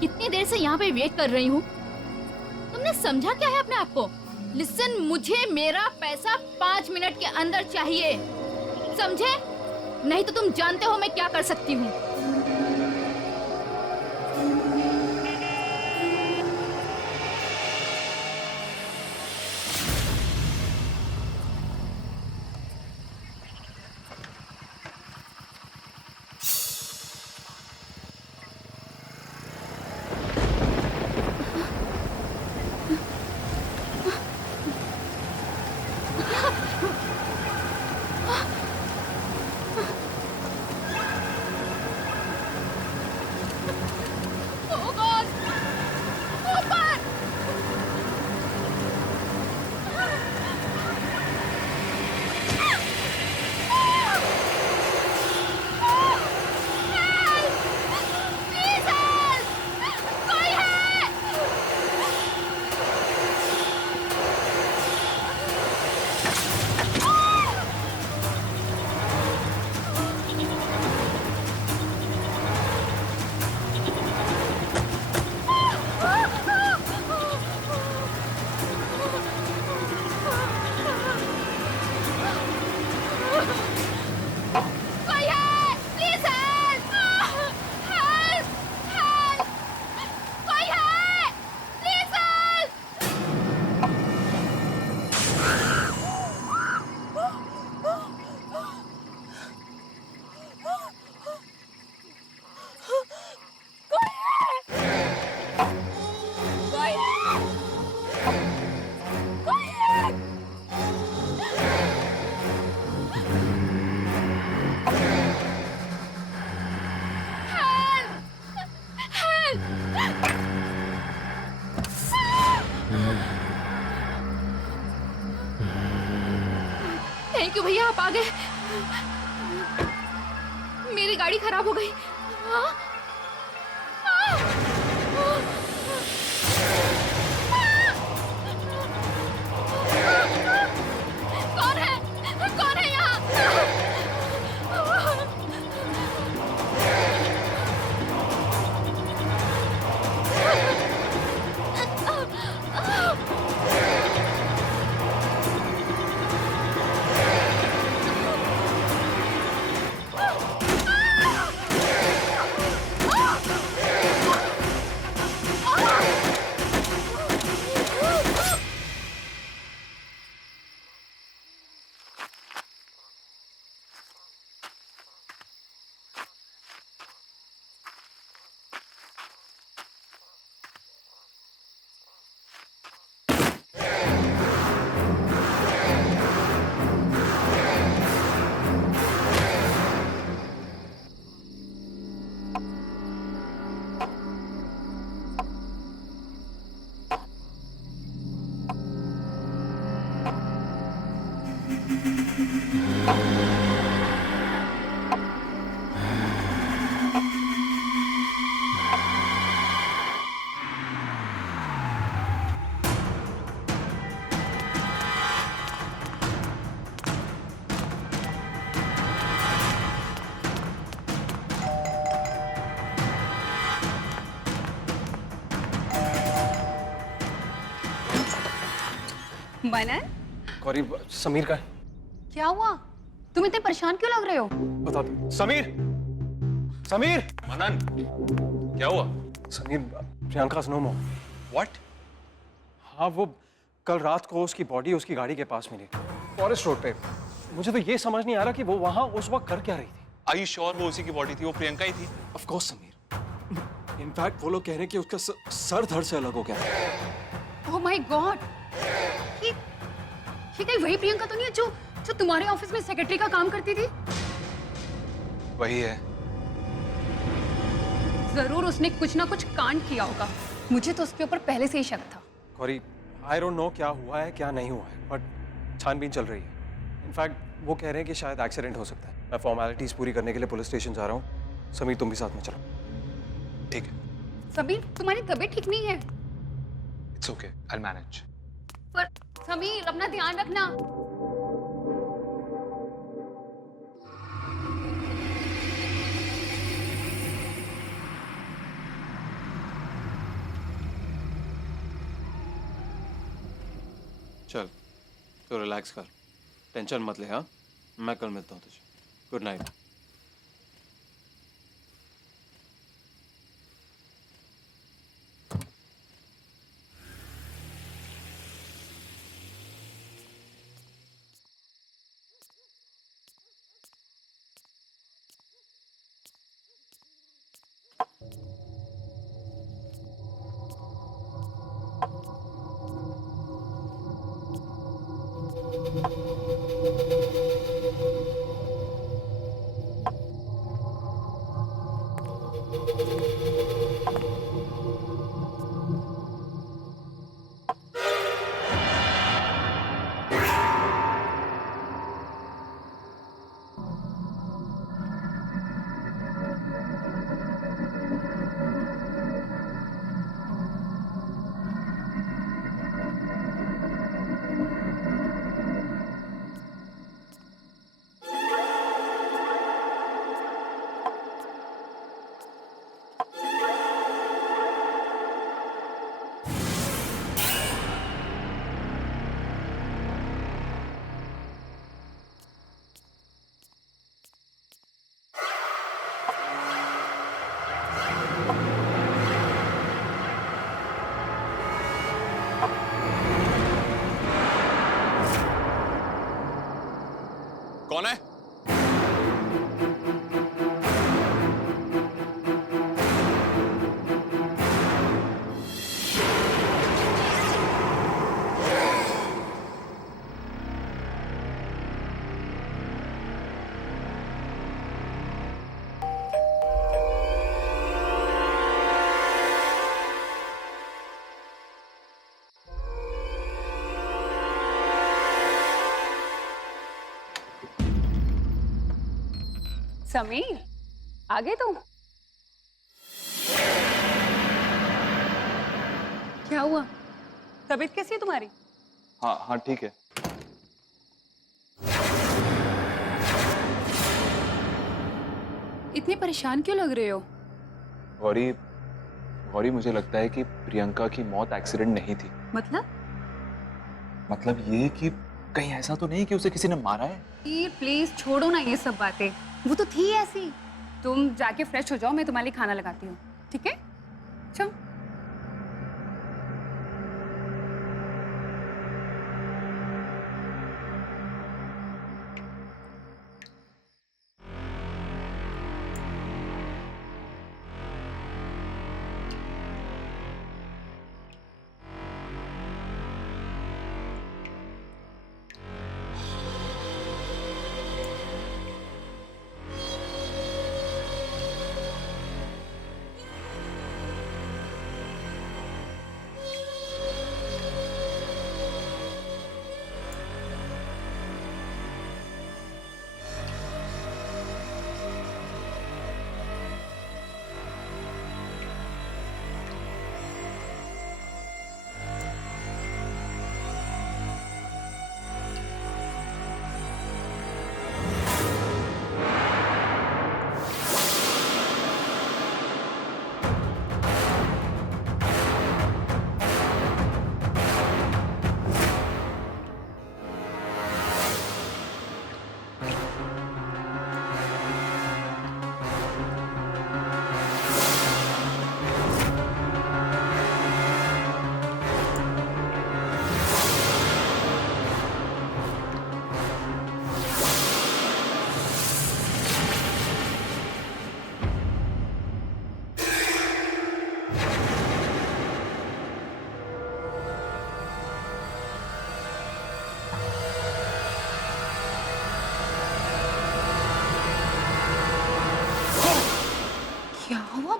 कितनी देर से यहाँ पे वेट कर रही हूँ। तुमने समझा क्या है अपने आप को? लिसन, मुझे मेरा पैसा 5 मिनट के अंदर चाहिए, समझे? नहीं तो तुम जानते हो मैं क्या कर सकती हूँ। थैंक यू भैया, आप आ गए। मेरी गाड़ी खराब हो गई। हाँ? कौन है? कौन है यहाँ? मनन, गौरी, समीर का क्या हुआ? तुम इतने परेशान क्यों लग रहे हो? बता दो। समीर, समीर, मनन, क्या हुआ? Sameer, Priyanka no more. What? हाँ, वो कल रात को उसकी बॉडी उसकी गाड़ी के पास मिली, फॉरेस्ट रोड पे। मुझे तो ये समझ नहीं आ रहा कि वो वहां उस वक्त कर क्या रही थी। Are you sure वो उसी की बॉडी थी? वो प्रियंका ही थी? Of course Sameer. इनफैक्ट वो लोग कह रहे हैं कि उसका सर धड़ से अलग हो गया। ओह माय गॉड, ये कहीं वही प्रियंका तो नहीं है जो जो तुम्हारे ऑफिस में सेक्रेटरी का काम करती थी? वही है। जरूर उसने कुछ ना कुछ कांड किया होगा। मुझे तो उसके ऊपर पहले से ही शक था। गौरी, आई डोंट नो क्या हुआ है क्या नहीं हुआ है, बट छानबीन चल रही है। इनफैक्ट वो कह रहे हैं कि शायद एक्सीडेंट हो सकता है। मैं फॉर्मेलिटीज पूरी करने के लिए पुलिस स्टेशन जा रहा हूँ। समीर, तुम भी साथ में चलो। ठीक है। समीर, तुम्हारी तबीयत ठीक नहीं है? It's okay. I'll manage. पर समीर, अपना ध्यान रखना। चल तो रिलैक्स कर, टेंशन मत ले। हाँ, मैं कल मिलता हूँ तुझे। Good night. कौन है? समीर, आ गए तुम? क्या हुआ? तबीयत कैसी है तुम्हारी? हाँ हाँ ठीक है। इतने परेशान क्यों लग रहे हो? गौरी, गौरी मुझे लगता है कि प्रियंका की मौत एक्सीडेंट नहीं थी। मतलब ये कि कहीं ऐसा तो नहीं कि उसे किसी ने मारा है? प्लीज छोड़ो ना ये सब बातें, वो तो थी ऐसी। तुम जाके फ्रेश हो जाओ, मैं तुम्हारे लिए खाना लगाती हूँ, ठीक है? चलो।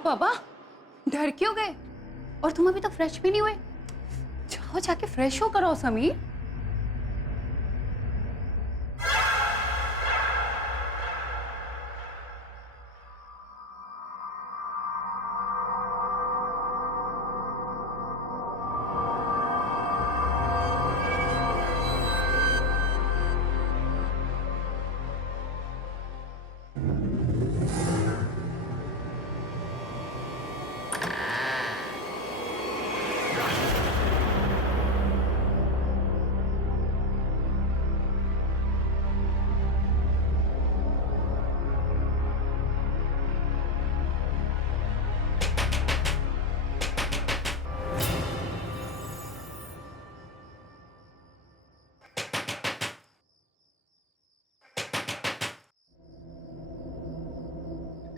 बाबा, डर क्यों गए? और तुम अभी तक फ्रेश भी नहीं हुए? जाओ जाके फ्रेश हो करो समीर।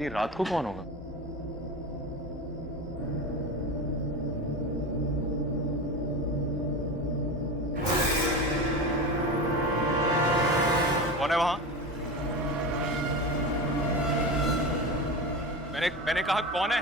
इतनी रात को कौन होगा? कौन है वहां? मैंने कहा कौन है?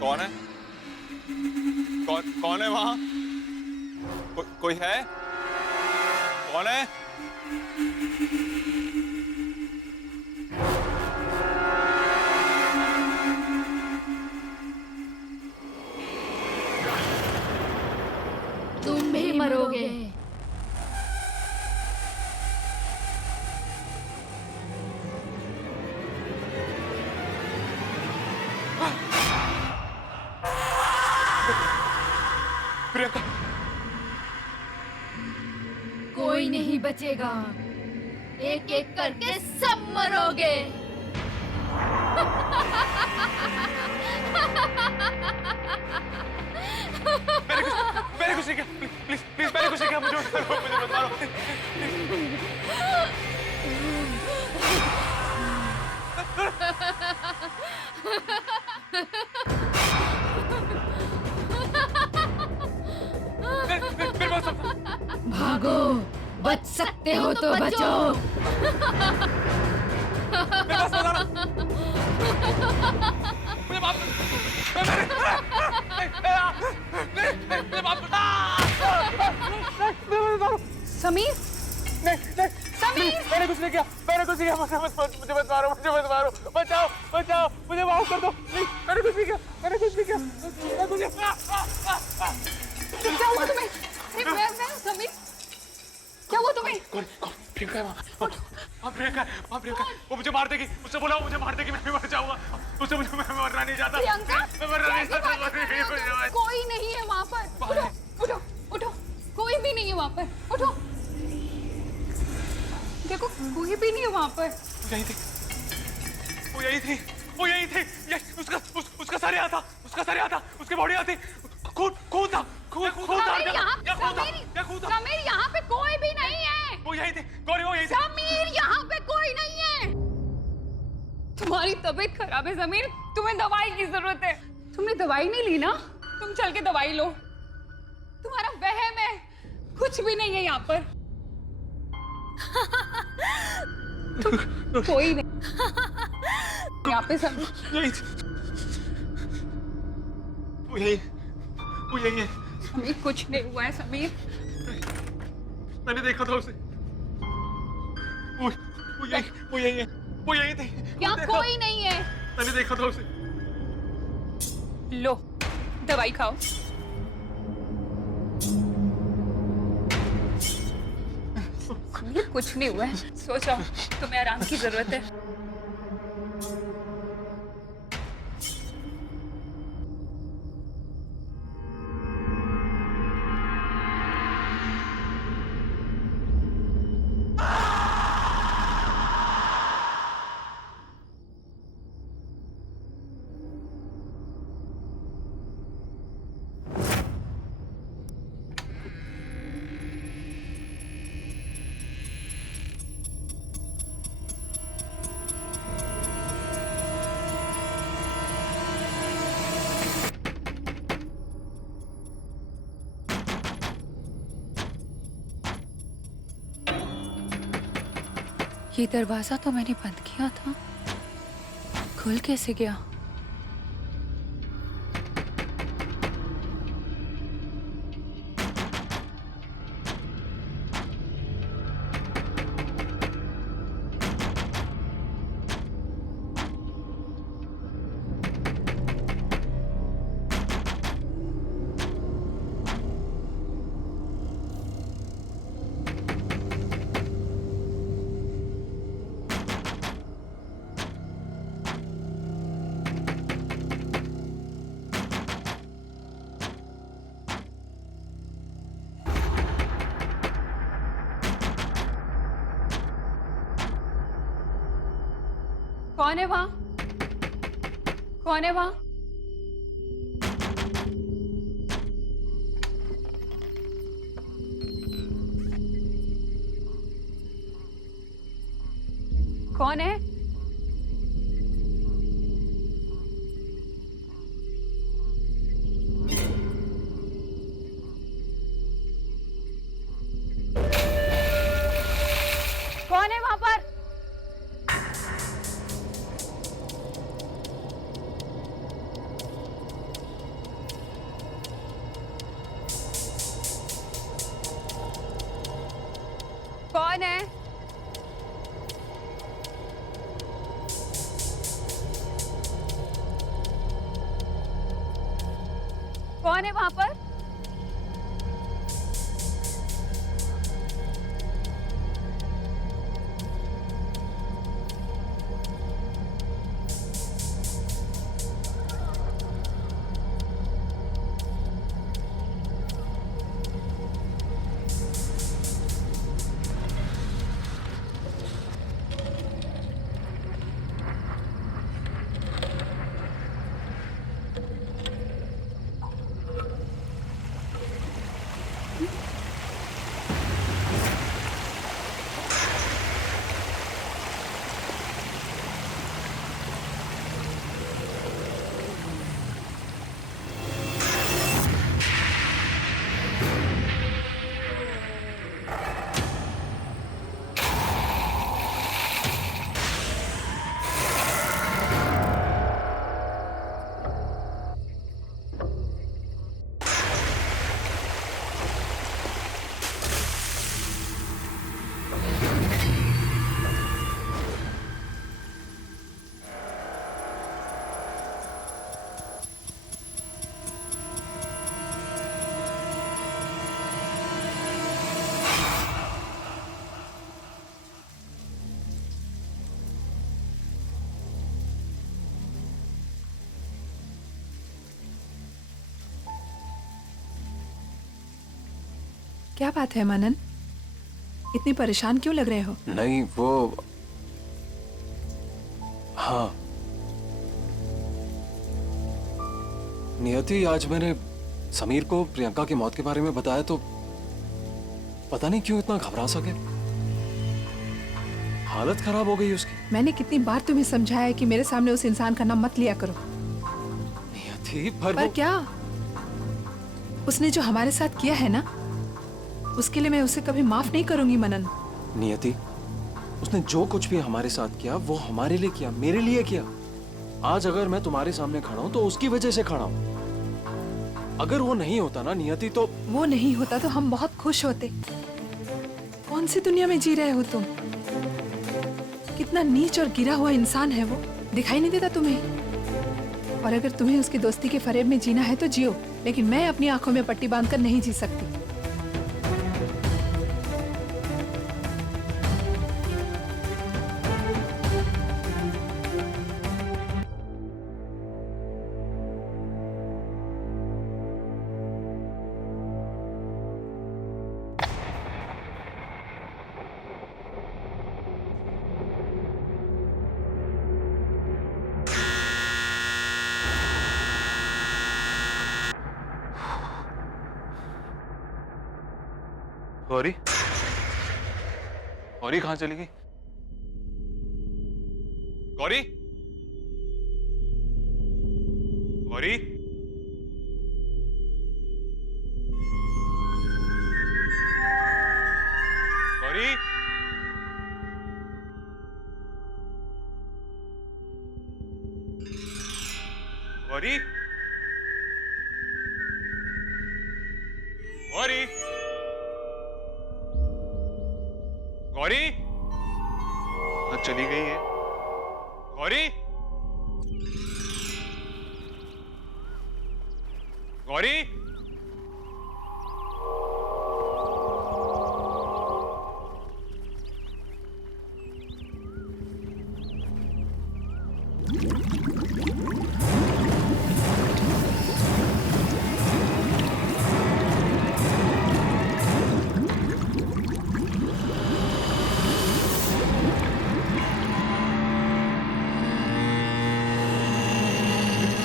कौन है? कौन है वहां? कोई है? कौन है? तुम भी मरोगे। प्रियंका, कोई नहीं बचेगा, एक एक करके सब मरोगे। मैंने कुछ नहीं किया। प्लीज प्लीज मैंने कुछ नहीं किया। मुझे मत मारो। भागो, बच सकते हो तो बचो। मुझे माफ समीर, समीर, मैंने कुछ नहीं किया। मैंने कुछ नहीं किया। मुझे मत मारो। बचाओ, मुझे माफ कर दो। नहीं, मैंने कुछ नहीं किया। क्या हुआ तुम्हें? अरे मैं समीर, क्या हुआ तुम्हें? कौन? प्रियंका है वहाँ। प्रियंका, वो मुझे मार देगी। उससे बोला मुझे मार देगी, मैं मर जाऊंगा। उससे मैं मरना नहीं चाहता। प्रियंका, मैं मरना नहीं चाहता। कोई नहीं है वहाँ पर। उठो, कोई भी नहीं है वहाँ पर। उठो, देखो कोई भी नहीं है वहाँ पर। वो यही थी। उसका सर यहाँ था। उसकी बॉडी आती। खून था। समीर, यहाँ पे कोई भी नहीं है। वो यही थी। गौरी, वो यही थी। समीर, यहाँ पे कोई नहीं है। तुम्हारी तबीयत खराब है समीर, तुम्हें दवाई की जरूरत है। तुमने दवाई नहीं ली ना? तुम चल के दवाई लो। तुम्हारा वहम है, कुछ भी नहीं है यहाँ पर। कोई नहीं यहाँ पे समीर। यही थी। वो यही है। समीर, कुछ नहीं हुआ है समीर। मैंने देखा था उसे। वो यही है। वो यही थी। यहाँ कोई नहीं है। मैंने देखा था उसे। लो, दवाई खाओ। समीर, कुछ नहीं हुआ है। सो जाओ, तुम्हें आराम की जरूरत है। ये दरवाजा तो मैंने बंद किया था, खुल कैसे गया? कौन है वहां? कौन है वहां? कौन है? कौन है वहां पर? कौन है? कौन है वहां पर? क्या बात है मनन? इतनी परेशान क्यों लग रहे हो? नहीं वो, हाँ नियति, आज मैंने समीर को प्रियंका की मौत के बारे में बताया तो पता नहीं क्यों इतना घबरा सा गया। हालत खराब हो गई उसकी। मैंने कितनी बार तुम्हें समझाया है कि मेरे सामने उस इंसान का नाम मत लिया करो। नियति पर क्या? उसने जो हमारे साथ किया है ना, उसके लिए मैं उसे कभी माफ नहीं करूंगी मनन। नियति, उसने जो कुछ भी हमारे साथ किया वो हमारे लिए किया, मेरे लिए किया। आज अगर मैं तुम्हारे सामने खड़ा हूं तो उसकी वजह से खड़ा हूं। अगर वो नहीं होता ना नियति, तो वो नहीं होता तो हम बहुत खुश होते। कौन सी दुनिया में जी रहे हो तुम? कितना नीच और गिरा हुआ इंसान है वो, दिखाई नहीं देता तुम्हें? और अगर तुम्हें उसकी दोस्ती के फरेब में जीना है तो जियो, लेकिन मैं अपनी आंखों में पट्टी बांधकर नहीं जी सकती। गौरी, गौरी कहाँ चली गई? गौरी, गौरी, गौरी, गौरी, गौरी, गौरी, चली गई है। Gauri, Gauri,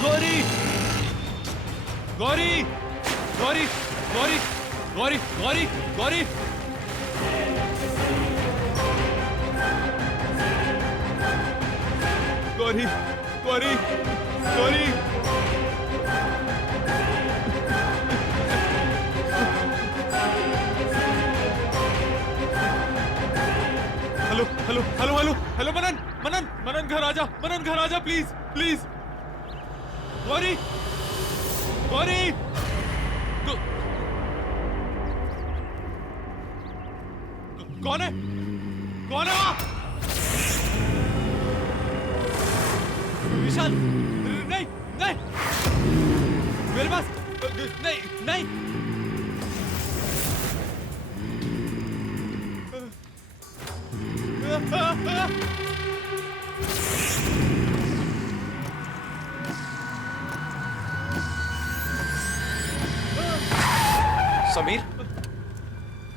Gauri Gauri Gauri Gauri Gauri Gauri Gauri Gauri Gauri Gauri hello hello hello hello hello Manan Manan Manan घर आजा, मनन घर आजा प्लीज प्लीज। गौरी गौरी कौन है वहां? विशाल नहीं नहीं मेरे पास नहीं नहीं समीर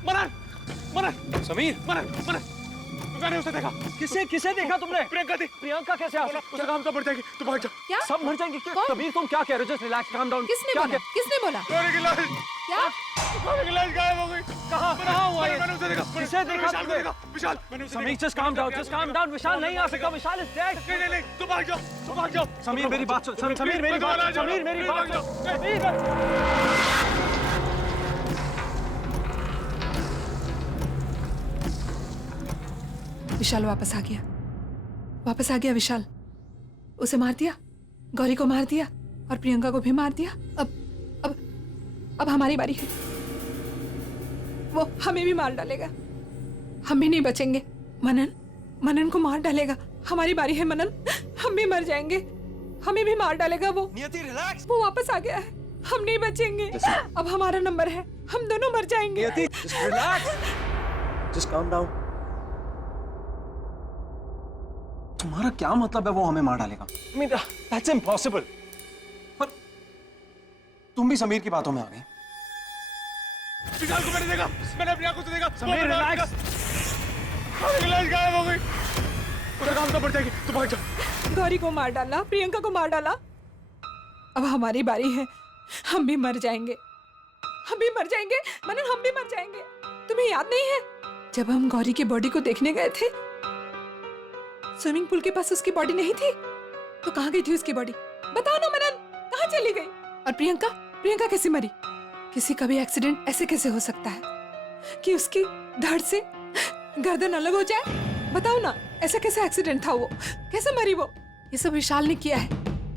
मनन मनन समीर मनन मनन मैंने उसे देखा। किसे देखा तुमने? प्रियंका थी। प्रियंका कैसे आ सकती? उसका काम तो मर जाएगी, तुम भाग जाओ। क्या? सब मर जाएंगे क्या? कौन? कबीर तुम क्या कह रहे हो? Just relax, calm down. किसने बोला? किसने बोला? गौरी की लाश, क्या? गौरी की लाश गायब हो गई। कहाँ हुआ ये? मैंने उसे देखा। किसे देखा विशाल को तुमने? देखा। विशाल मैंने उसे समीर देखा। Just calm down, just calm down. Vishal नहीं आ सकता, विशाल इज डेड। नहीं नहीं नहीं तुम भाग जाओ, तुम भाग जाओ। समीर मेरी बात सुन, समीर मेरी बात सुन, समीर मेरी बात सुन, समीर। विशाल वापस आ गया, वापस आ गया विशाल। उसे मार दिया, गौरी को मार दिया और प्रियंका को भी मार दिया। अब हमारी बारी है। वो हमें भी मार डालेगा, हम भी नहीं बचेंगे। मनन को मार डालेगा। हमारी बारी है मनन, हम भी मर जाएंगे, हमें भी मार डालेगा वो। नियति रिलैक्स। वो वापस आ गया है, हम नहीं बचेंगे। अब हमारा नंबर है, हम दोनों मर जाएंगे। नियति just relax, just calm down. तुम्हारा क्या मतलब है वो हमें मार डालेगा? I mean, that's impossible. पर तुम भी समीर की बातों में आ गए। विशाल को मैंने देखा, मैंने अपनी आंखों से देखा। समीर रिलैक्स। गौरी की लाश गायब हो गई। उसका काम तो मर जाएगी, तुम भाग जाओ। गौरी को मार डाला, प्रियंका को मार डाला। अब हमारी बारी है, हम भी मर जाएंगे, हम भी मर जाएंगे मनन, हम भी मर जाएंगे। तुम्हें याद नहीं है जब हम गौरी की बॉडी को देखने गए थे? स्विमिंग पूल के पास उसकी बॉडी नहीं थी, तो कहाँ गई थी उसकी बॉडी? बताओ ना मनन, कहाँ चली गई? और प्रियंका कैसे मरी? किसी का भी एक्सीडेंट ऐसे कैसे हो सकता है कि उसकी धड़ से गर्दन अलग हो जाए? बताओ ना, ऐसा कैसे एक्सीडेंट था? वो कैसे मरी? वो ये सब विशाल ने किया है,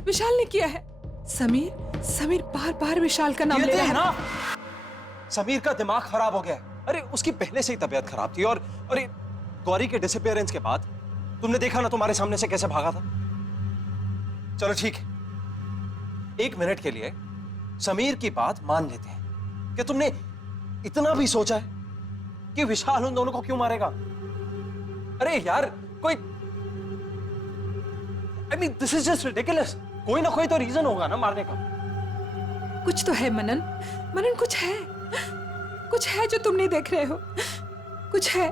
विशाल ने किया है। समीर बार बार विशाल का नाम ले रहा है ना। समीर का दिमाग खराब हो गया है। अरे उसकी पहले से ही तबीयत खराब थी और गौरी के डिसअपीयरेंस के बाद तुमने देखा ना तुम्हारे सामने से कैसे भागा था। चलो ठीक है, 1 मिनट के लिए समीर की बात मान लेते हैं कि तुमने इतना भी सोचा है कि विशाल उन दोनों को क्यों मारेगा? अरे यार कोई I mean, this is just ridiculous. कोई ना कोई तो रीजन होगा ना मारने का। कुछ तो है मनन, कुछ है जो तुम नहीं देख रहे हो। कुछ है।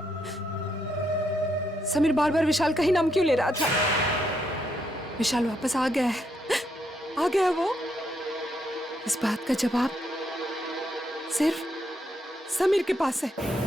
समीर बार बार विशाल का ही नाम क्यों ले रहा था? विशाल वापस आ गया है, आ गया वो। इस बात का जवाब सिर्फ समीर के पास है।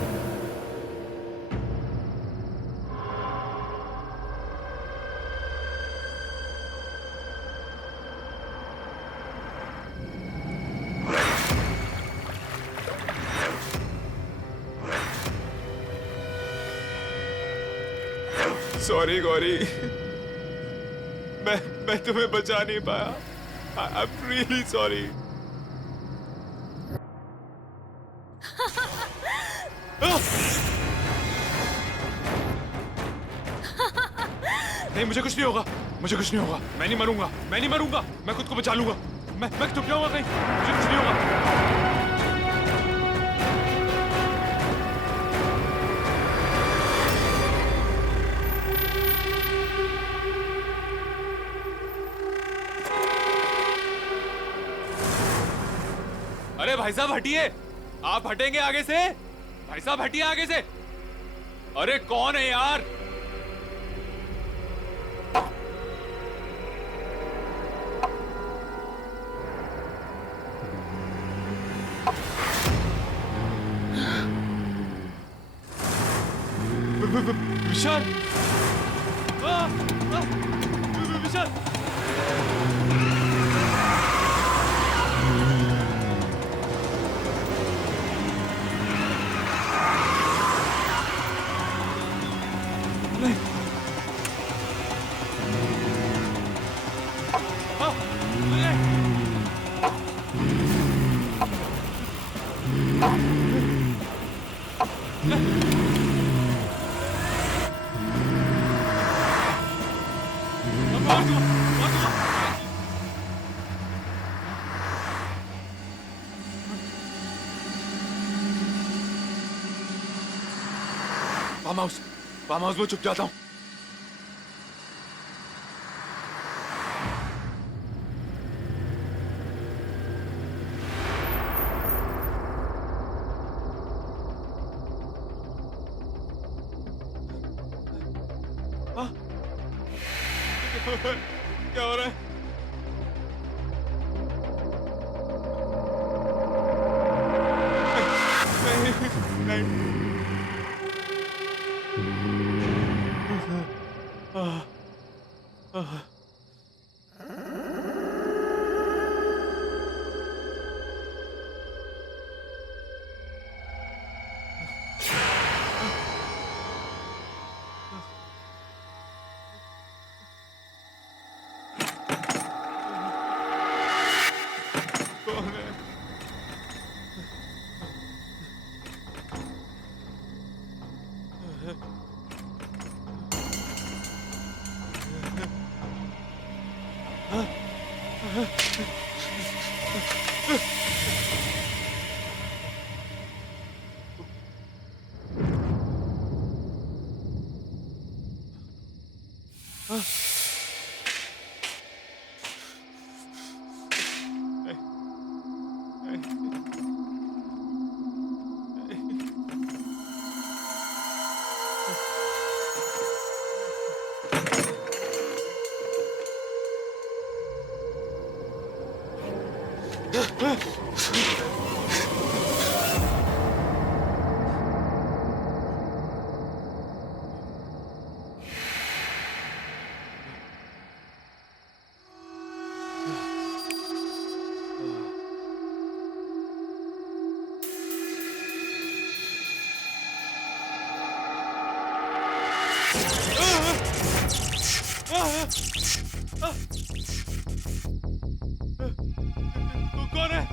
सॉरी गौरी, मैं तुम्हें बचा नहीं पाया। I am really sorry. नहीं मुझे कुछ नहीं होगा, मुझे कुछ नहीं होगा। मैं नहीं मरूंगा, मैं खुद को बचा लूंगा। मैं तो क्या हुआ कहीं, मुझे कुछ नहीं होगा। अरे भाई साहब हटिए, आप हटेंगे आगे से? भाई साहब हटिए आगे से। अरे कौन है यार? विशाल विशाल नहीं फार्म हाउस में छुप जाता हूँ। क्या हो रहा है? नहीं नहीं तू कौन है?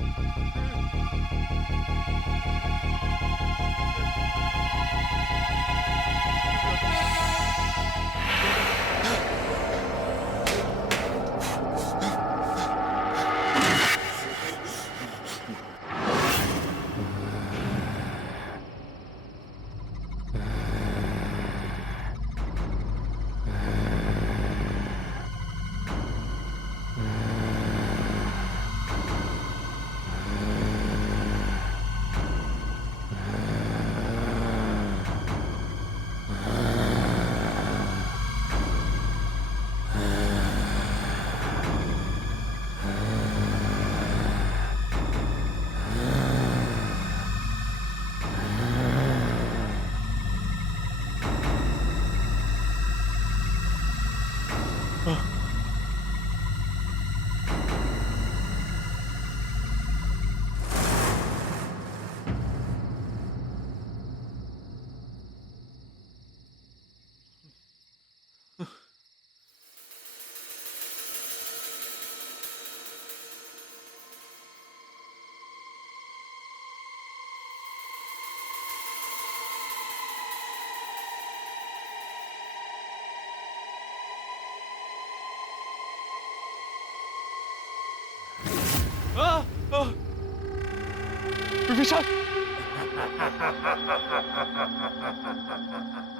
विशाल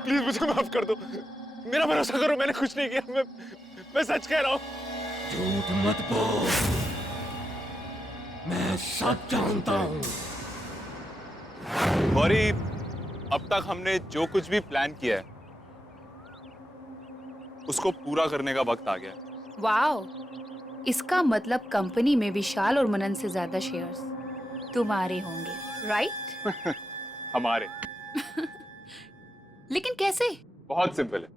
प्लीज मुझे माफ कर दो, मेरा भरोसा करो, मैंने कुछ नहीं किया, मैं सच कह रहा हूँ। झूठ मत बोल, मैं सब जानता हूँ। गौरी, अब तक हमने जो कुछ भी प्लान किया है उसको पूरा करने का वक्त आ गया है। वाओ, इसका मतलब कंपनी में विशाल और मनन से ज्यादा शेयर्स तुम्हारे होंगे, राइट? हमारे। लेकिन कैसे? बहुत सिंपल है।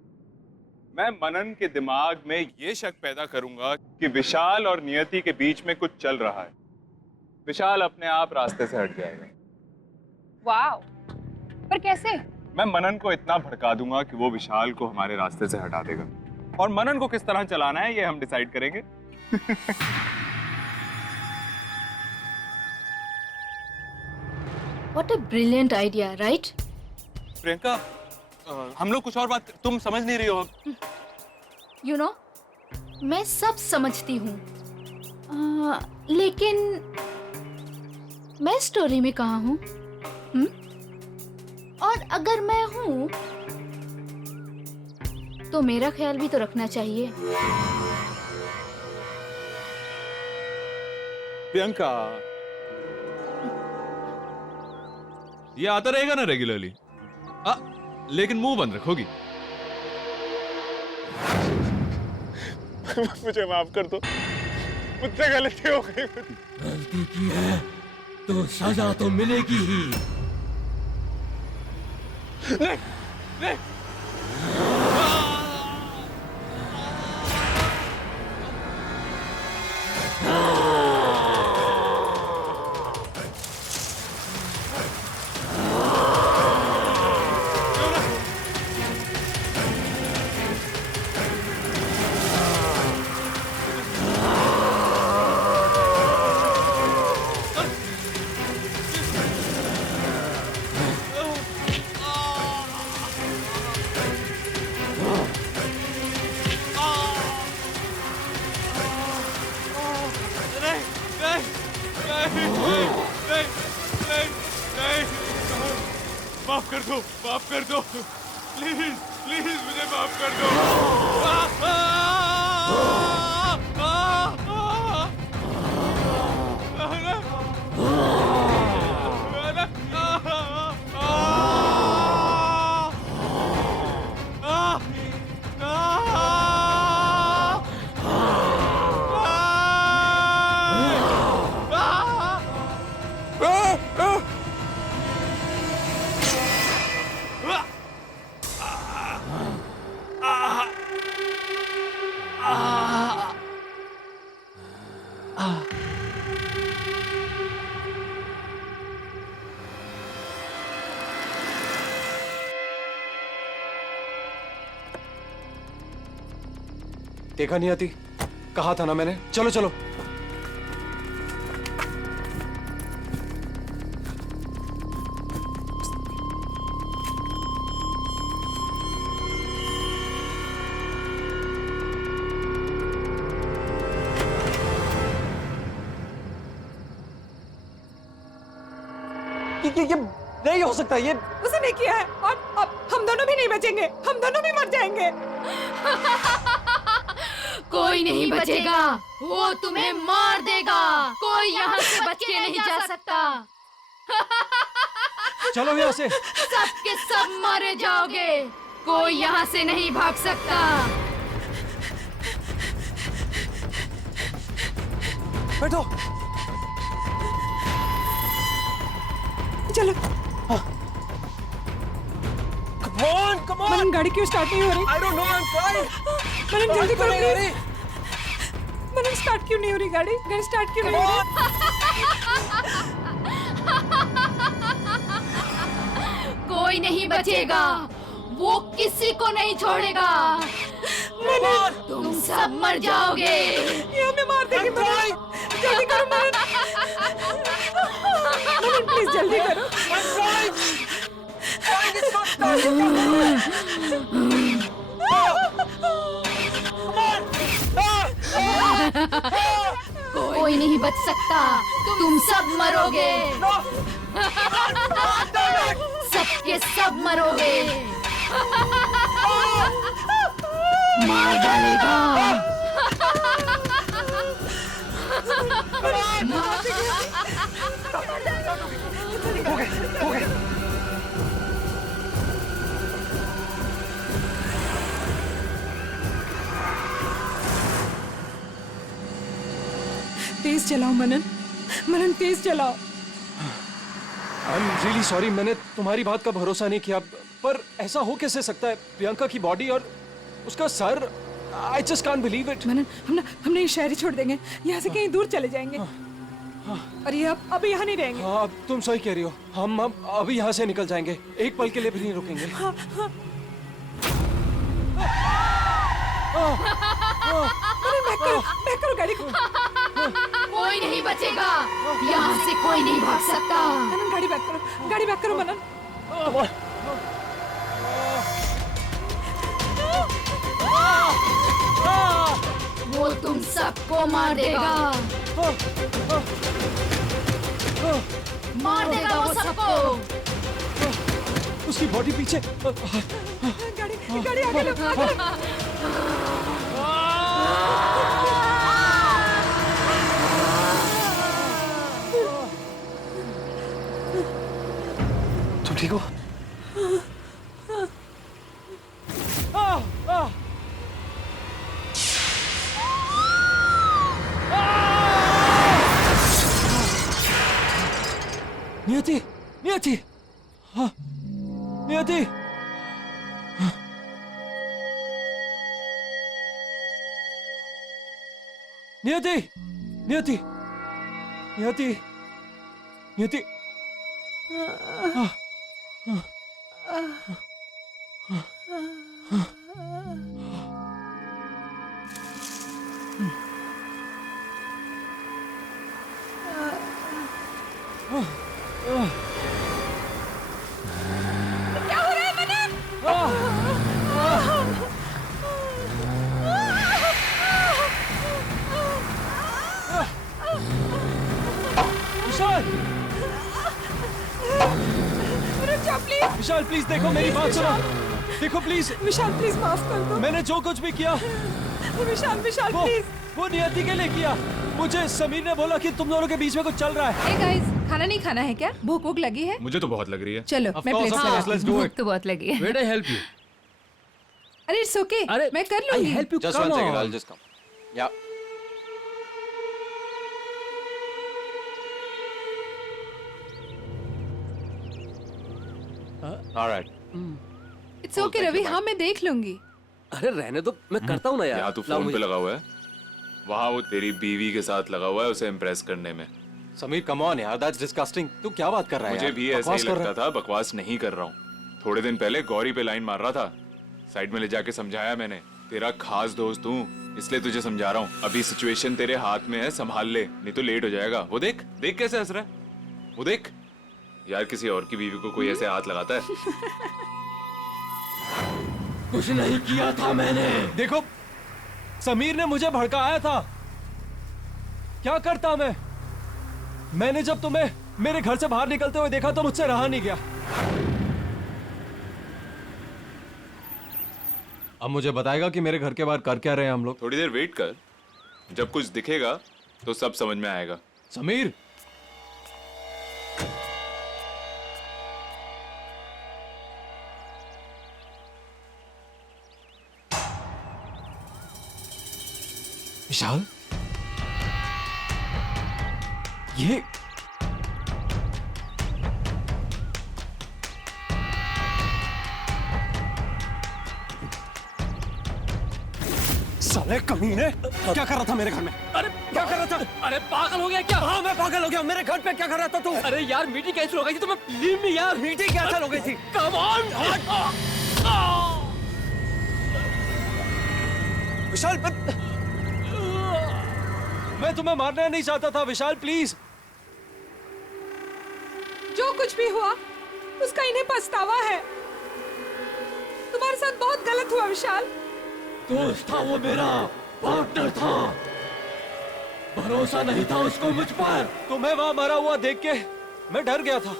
मैं मनन के दिमाग में ये शक पैदा करूंगा कि विशाल और नियति के बीच में कुछ चल रहा है। विशाल अपने आप रास्ते से हट जाएगा। वाओ, पर कैसे? मैं मनन को इतना भड़का दूंगा कि वो विशाल को हमारे रास्ते से हटा देगा, और मनन को किस तरह चलाना है ये हम डिसाइड करेंगे। What a brilliant idea, right? Priyanka, हम लोग कुछ और बात, तुम समझ नहीं रही हो। You know, मैं सब समझती हूँ, लेकिन मैं स्टोरी में कहाँ हूँ? और अगर मैं हूँ, तो मेरा ख्याल भी तो रखना चाहिए। प्रियंका, ये आता रहेगा ना रेगुलरली, लेकिन मुंह बंद रखोगी। मुझे माफ कर दो, मुझसे गलती हो गई। गलती की है तो सजा तो मिलेगी ही। नहीं, नहीं। माफ कर दो, माफ कर दो, प्लीज प्लीज मुझे माफ कर दो। देखा नहीं आती, कहा था ना मैंने। चलो चलो। ये नहीं हो सकता, ये उसने किया है और अब हम दोनों भी नहीं बचेंगे, हम दोनों भी मर जाएंगे। कोई नहीं बचेगा, वो तुम्हें मार देगा। कोई यहाँ से बच के नहीं जा सकता। चलो यहाँ से। सबके सब मारे जाओगे, कोई यहाँ से नहीं भाग सकता। बैठो। चलो। Come on. मनन, गाड़ी क्यों स्टार्ट नहीं हो रही? I don't know, I'm trying. मनन जल्दी करो नहीं हो रही। प्लीज। मनन स्टार्ट क्यों नहीं हो रही गाड़ी? गाड़ी स्टार्ट क्यों नहीं हो रही? कोई नहीं बचेगा, वो किसी को नहीं छोड़ेगा। तुम सब मर जाओगे। ये हमें मार देगी मनन। जल्दी करो मनन। मनन प्लीज जल्दी करो। कोई नहीं बच सकता, तुम सब मरोगे। सबके सब मरोगे। मार डालेगा। हो गए। तेज चलाओ मनन, मनन तेज चलाओ। आई एम रियली सॉरी, मैंने तुम्हारी बात का भरोसा नहीं किया। पर ऐसा हो कैसे सकता है? प्रियंका की बॉडी और उसका सर, I just can't believe it. Manan, हमने ये शहर ही छोड़ देंगे, यहाँ से कहीं दूर चले जाएंगे। और ये अब यहाँ नहीं रहेंगे। हाँ, अब तुम सही कह रही हो। हम अभी यहाँ से निकल जाएंगे, एक पल के लिए भी नहीं रुकेंगे। बैक करो गाड़ी को। कोई नहीं बचेगा, यहाँ से कोई नहीं भाग सकता। मनन गाड़ी बैक करो मनन। वो तुम सबको मार देगा, मार देगा वो सबको। उसकी बॉडी पीछे। गाड़ी आगे लो, आगे लो। तुम ठीक हो? नियति, नियति, हाँ, नियति। नियति, नियति, नियति, नियति। विशाल, विशाल प्लीज देखो, मेरी बात सुनो। देखो प्लीज विशाल प्लीज माफ कर दो। मैंने जो कुछ भी किया विशाल वो प्लीज। वो नियति के लिए किया। मुझे समीर ने बोला कि तुम दोनों के बीच में कुछ चल रहा है। Hey guys, खाना नहीं खाना है क्या? भूख भूख लगी है? मुझे तो बहुत लग रही है। चलो Of मैं course, प्लेट of लगा। course, let's do it. तो बहुत लगी है। Where I help you? अरे इट्स ओके, अरे मैं कर I लूंगी। help you. Just Come one second, on. I'll just come. Yeah. All right. It's okay Ravi, हाँ मैं देख लूंगी। अरे रहने दो, मैं करता हूँ ना यार। यहाँ तू लाओ फोन पे मुझे। लगा हुआ है, वहाँ वो तेरी बीवी के साथ लगा हुआ है उसे इम्प्रेस करने में। समीर कम ऑन यार, दैट्स डिस्गस्टिंग। तू क्या बात कर रहा है मुझे यार? भी ऐसा बकवास ही कर रहा लगता था, बकवास नहीं कर रहा हूँ। थोड़े दिन पहले गौरी पे लाइन मार रहा था, साइड में ले जाके समझाया मैंने। तेरा खास दोस्त हूँ इसलिए तुझे समझा रहा हूँ। अभी सिचुएशन तेरे हाथ में है, संभाल ले, नहीं तो लेट हो जाएगा। वो देख, देख कैसे हंस रहा है, वो देख। यार किसी और की बीवी को कोई ऐसे हाथ लगाता है? कुछ नहीं किया था मैंने। है। देखो समीर ने मुझे भड़काया था। क्या करता मैं? मैंने जब तुम्हें मेरे घर से बाहर निकलते हुए देखा तो मुझसे रहा नहीं गया। अब मुझे बताएगा कि मेरे घर के बाहर कर क्या रहे हैं हम लोग? थोड़ी देर वेट कर, जब कुछ दिखेगा तो सब समझ में आएगा। समीर, विशाल, ये साले कमीने, क्या कर रहा था मेरे घर में? अरे क्या कर रहा था? अरे पागल हो गया क्या? हाँ मैं पागल हो गया। मेरे घर पे क्या कर रहा था तू? अरे यार मीटिंग कैंसिल हो गई थी तो मैं लीव में यार। मीटिंग कैंसिल हो गई थी। Come on. विशाल, मैं तुम्हें मारना नहीं चाहता था विशाल, प्लीज। जो कुछ भी हुआ उसका इन्हें पछतावा है। तुम्हारे साथ बहुत गलत हुआ विशाल। दोस्त था वो, मेरा पार्टनर था, भरोसा नहीं था उसको मुझ पर। तुम्हें वहां मरा हुआ देख के मैं डर गया था।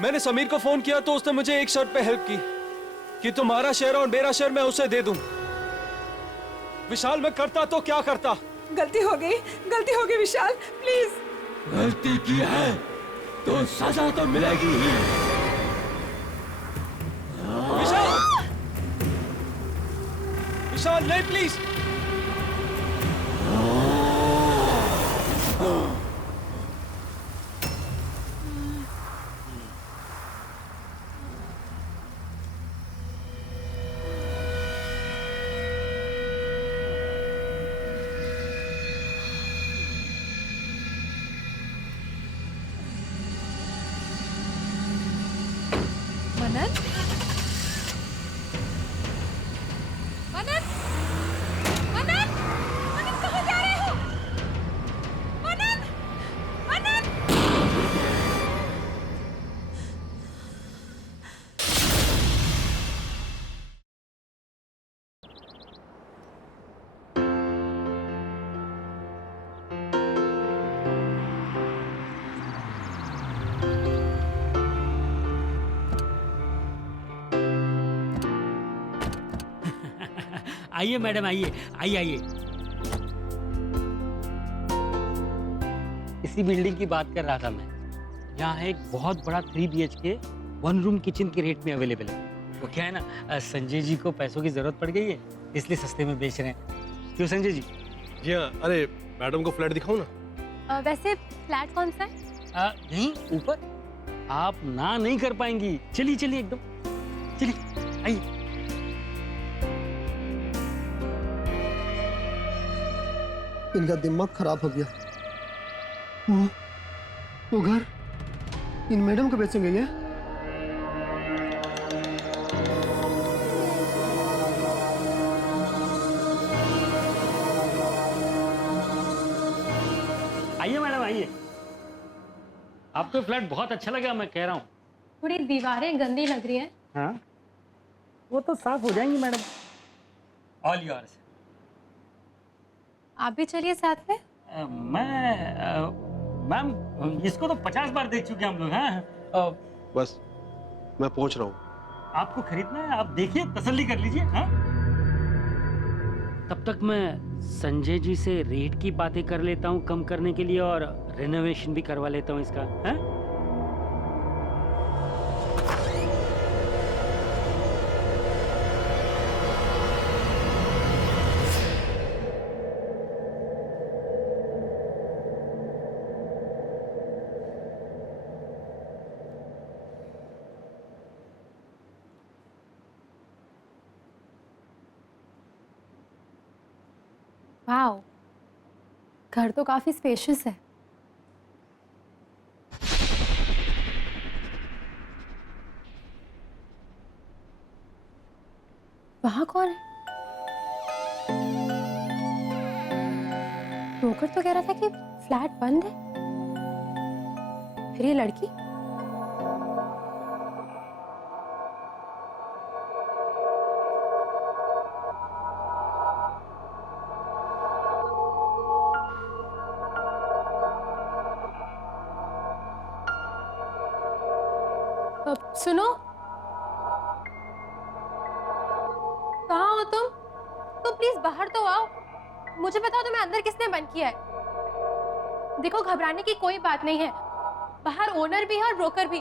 मैंने समीर को फोन किया तो उसने मुझे एक शर्त पे हेल्प की कि तुम्हारा शेयर और मेरा शेयर मैं उसे दे दूं। विशाल मैं करता तो क्या करता? गलती हो गई विशाल, प्लीज। गलती की है तो सजा तो मिलेगी ही। विशाल, विशाल नहीं, प्लीज। आइए मैडम, आइए आइए आइए। इसी बिल्डिंग की बात कर रहा था मैं। यहाँ एक बहुत बड़ा 3 BHK 1 रूम किचन के रेट में अवेलेबल है। वो क्या है ना, संजय जी को पैसों की जरूरत पड़ गई है, इसलिए सस्ते में बेच रहे हैं। क्यों संजय जी? जी हाँ, अरे मैडम को फ्लैट दिखाऊं ना? वैसे फ्लैट कौन सा है? यहीं ऊपर। आप ना नहीं कर पाएंगी। चलिए चलिए, एकदम चलिए, आइए। इनका दिमाग खराब हो गया। वो घर इन मैडम को बेचेंगे ये? आइए मैडम, आइए। आपको फ्लैट बहुत अच्छा लगा, मैं कह रहा हूँ। थोड़ी दीवारें गंदी लग रही हैं। हाँ, वो तो साफ हो जाएंगी मैडम। All yours. आप भी चलिए साथ में। मैम, इसको तो 50 बार देख चुके हम लोग। हाँ, बस मैं पहुंच रहा हूँ। आपको खरीदना है, आप देखिए, तसल्ली कर लीजिए। हाँ, तब तक मैं संजय जी से रेट की बातें कर लेता हूँ कम करने के लिए, और रेनोवेशन भी करवा लेता हूँ इसका। हाँ? वाओ, घर तो काफी स्पेशियस है। वहां कौन है? ब्रोकर तो कह रहा था कि फ्लैट बंद है। फिर ये लड़की? सुनो, कहाँ हो तुम? तो प्लीज बाहर तो आओ। मुझे बताओ तुम्हें अंदर किसने बंद किया है? देखो, घबराने की कोई बात नहीं है। बाहर ओनर भी है और ब्रोकर भी।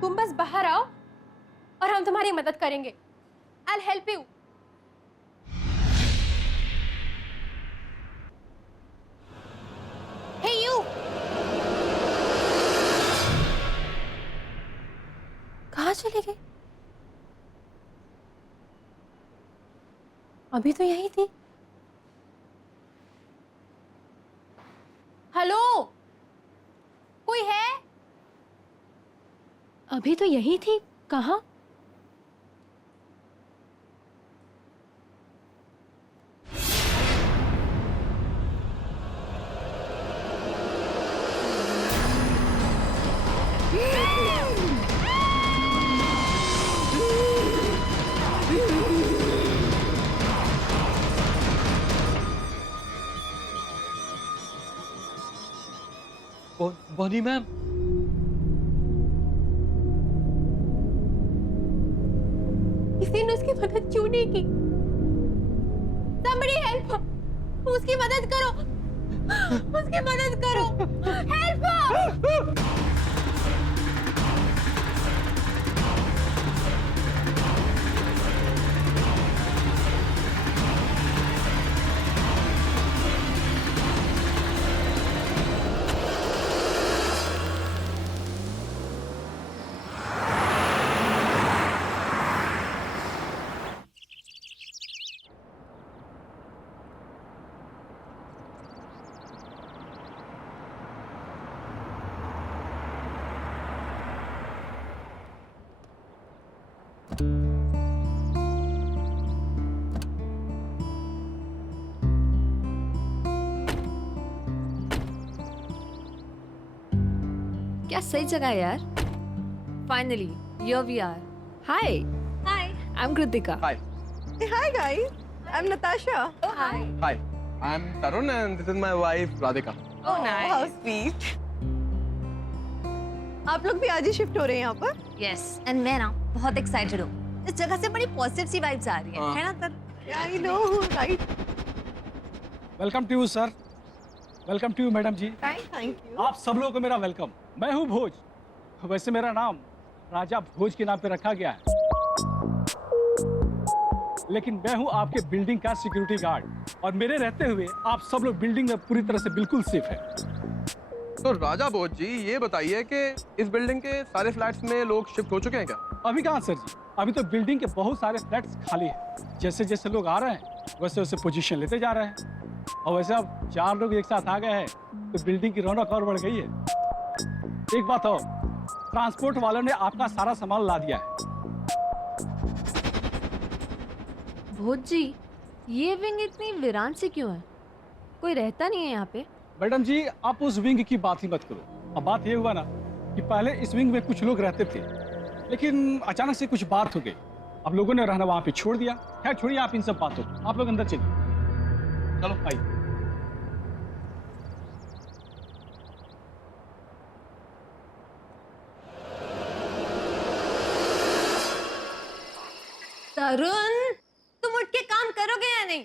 तुम बस बाहर आओ और हम तुम्हारी मदद करेंगे। I'll help you. Hey you! कहाँ चले गए? अभी तो यही थी। हेलो, कोई है? अभी तो यही थी, कहाँ? बोनी मैम, किसी ने उसकी मदद क्यों नहीं की? Somebody help! उसकी मदद करो, उसकी मदद करो, help! क्या सही जगह है यार। Finally here we are. Hi Hi. I am Kritika. Hi. Hi guys, I'm Natasha. Oh, hi. Hi. I'm Tarun and this is my wife Radhika. Oh nice. How sweet. आप लोग भी आज ही शिफ्ट हो रहे हैं यहाँ पर? यस एंड मैं ना बहुत एक्साइटेड हूँ। इस जगह से बड़ी पॉजिटिव सी वाइब्स आ रही है ना तर? I know, right? Welcome to you sir, welcome to you madam ji. Thank you. आप सब लोगों को मेरा वेलकम। मैं हूँ भोज। वैसे मेरा नाम राजा भोज के नाम पे रखा गया है, लेकिन मैं हूँ आपके बिल्डिंग का सिक्योरिटी गार्ड, और मेरे रहते हुए आप सब लोग बिल्डिंग में पूरी तरह से बिल्कुल सेफ है। तो राजा बोध जी, ये बताइए कि इस बिल्डिंग के सारे फ्लैट्स में लोग शिफ्ट हो चुके हैं क्या? अभी कहाँ सर जी, अभी तो बिल्डिंग के बहुत सारे फ्लैट्स खाली हैं। जैसे जैसे लोग आ रहे हैं वैसे वैसे पोजीशन लेते जा रहे हैं, और वैसे अब 4 लोग एक साथ आ गए हैं तो बिल्डिंग की रौनक और बढ़ गई है। एक बात और, ट्रांसपोर्ट वालों ने आपका सारा सामान ला दिया है। भोज जी, ये विंग इतनी वीरान सी क्यों है? कोई रहता नहीं है यहाँ पे? मैडम जी, आप उस विंग की बात ही मत करो। अब बात ये हुआ ना कि पहले इस विंग में कुछ लोग रहते थे, लेकिन अचानक से कुछ बात हो गई, अब लोगों ने रहना वहां पे छोड़ दिया। खैर छोड़िए आप इन सब बातों को, आप लोग अंदर चलिए। चलो आइए। तरुण, तुम उठ के काम करोगे या नहीं?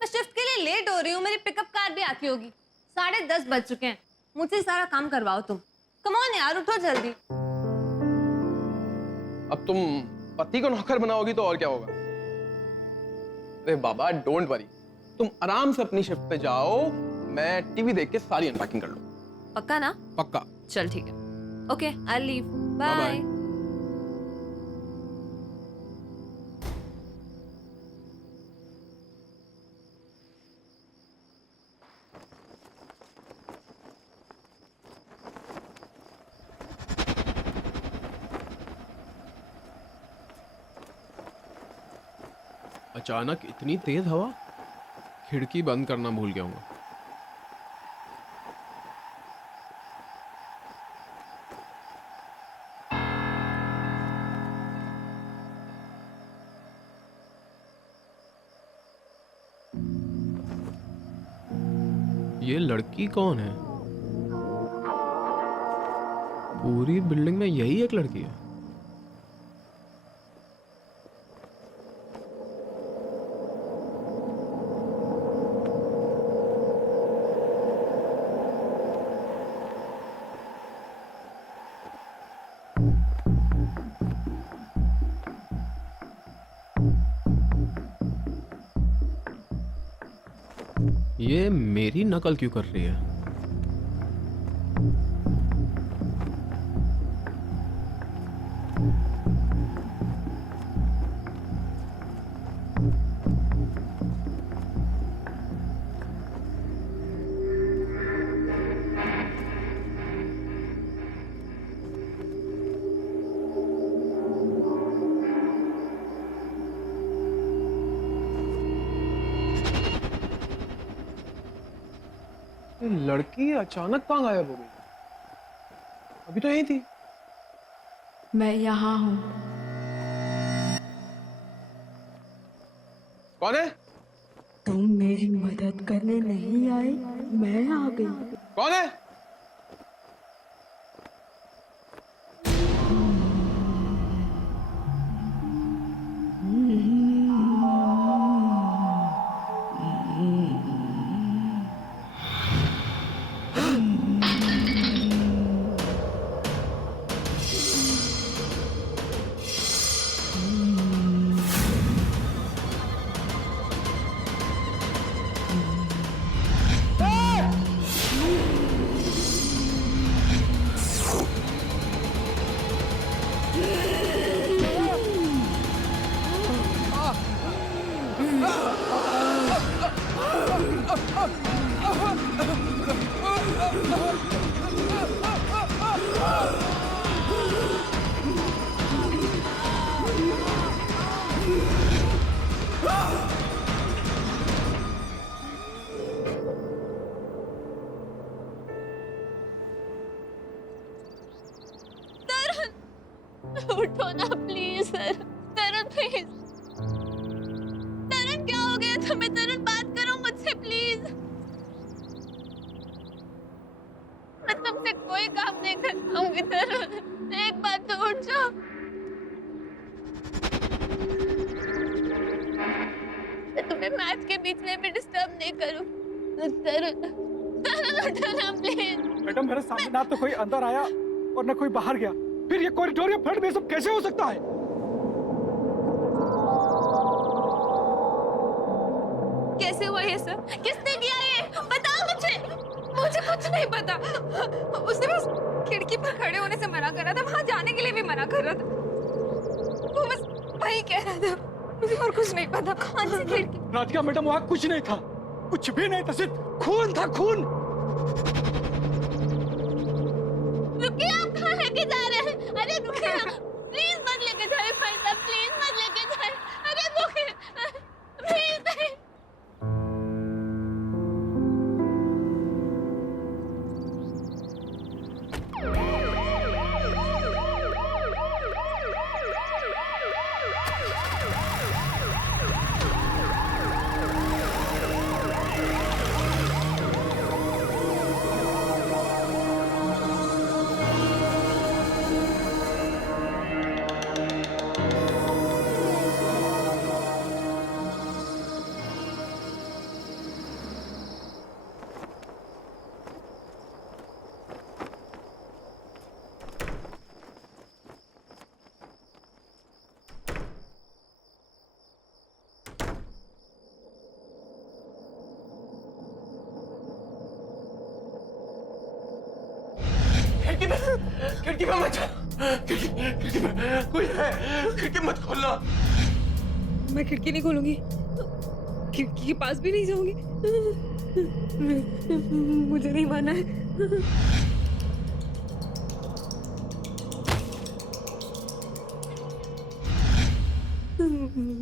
मैं शिफ्ट के लिए लेट हो रही हूँ, मेरी पिकअप कार भी आती होगी। 10:30 बज चुके हैं, मुझसे सारा काम करवाओ तुम। कम ऑन यार, उठो जल्दी। अब तुम पति को नौकर बनाओगी तो और क्या होगा? अरे बाबा, डोंट वरी, तुम आराम से अपनी शिफ्ट पे जाओ, मैं टीवी देख के सारी अनपैकिंग कर लूँ। पक्का ना? पक्का। चल ठीक है, okay, I leave, Bye bye. bye. अचानक इतनी तेज हवा, खिड़की बंद करना भूल गया हूँ। ये लड़की कौन है? पूरी बिल्डिंग में यही एक लड़की है। ये मेरी नकल क्यों कर रही है? लड़की अचानक कहाँ गायब हो गई? अभी तो यही थी। मैं यहाँ हूँ। कौन है? तुम मेरी मदद करने नहीं आए, मैं आ गई। कौन है? उठो ना प्लीज तरुण, प्लीज। तरुण क्या हो गया तुम्हें? तरुण बात करो मुझसे प्लीज। मैं तुमसे कोई काम नहीं कर पाऊंगी तरुण, एक बात तो उठ जाओ। मैं मैच के बीच में भी डिस्टर्ब नहीं करूं। तरुण, उठो प्लीज। मैडम मेरे सामने ना तो कोई अंदर आया और ना कोई बाहर गया, फिर ये कॉरिडोर या फ्लड में सब कैसे हो सकता है? कैसे हुआ ये सब? किसने किया ये? बताओ मुझे। मुझे कुछ नहीं पता। उसने बस खिड़की पर खड़े होने से मना कर रहा था, वहां जाने के लिए भी मना कर रहा था। वो बस वही कह रहा था, मुझे और कुछ नहीं पता। कौन सी खिड़की? राधिका मैडम वहाँ कुछ नहीं था, कुछ भी नहीं था, सिर्फ खून था, खून। रुकिए, आप कहाँ लेके जा रहे हैं? अरे रुकिए, प्लीज मत लेके जाइए भाई साहब, प्लीज मत लेके जाइए। अरे रुकिए, प्लीज नहीं। खिड़की पे मत खिड़की पे कोई है, खिड़की मत खोलना। मैं खिड़की नहीं खोलूंगी, खिड़की के पास भी नहीं जाऊंगी। मुझे नहीं माना है।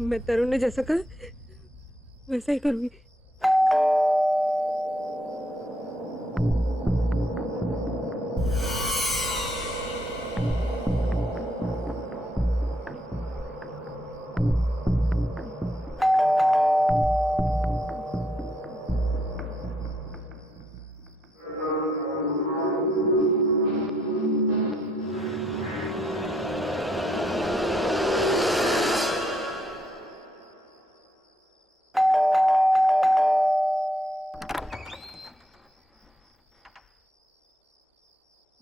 मैं तरुण ने जैसा कहा वैसा ही करूंगी।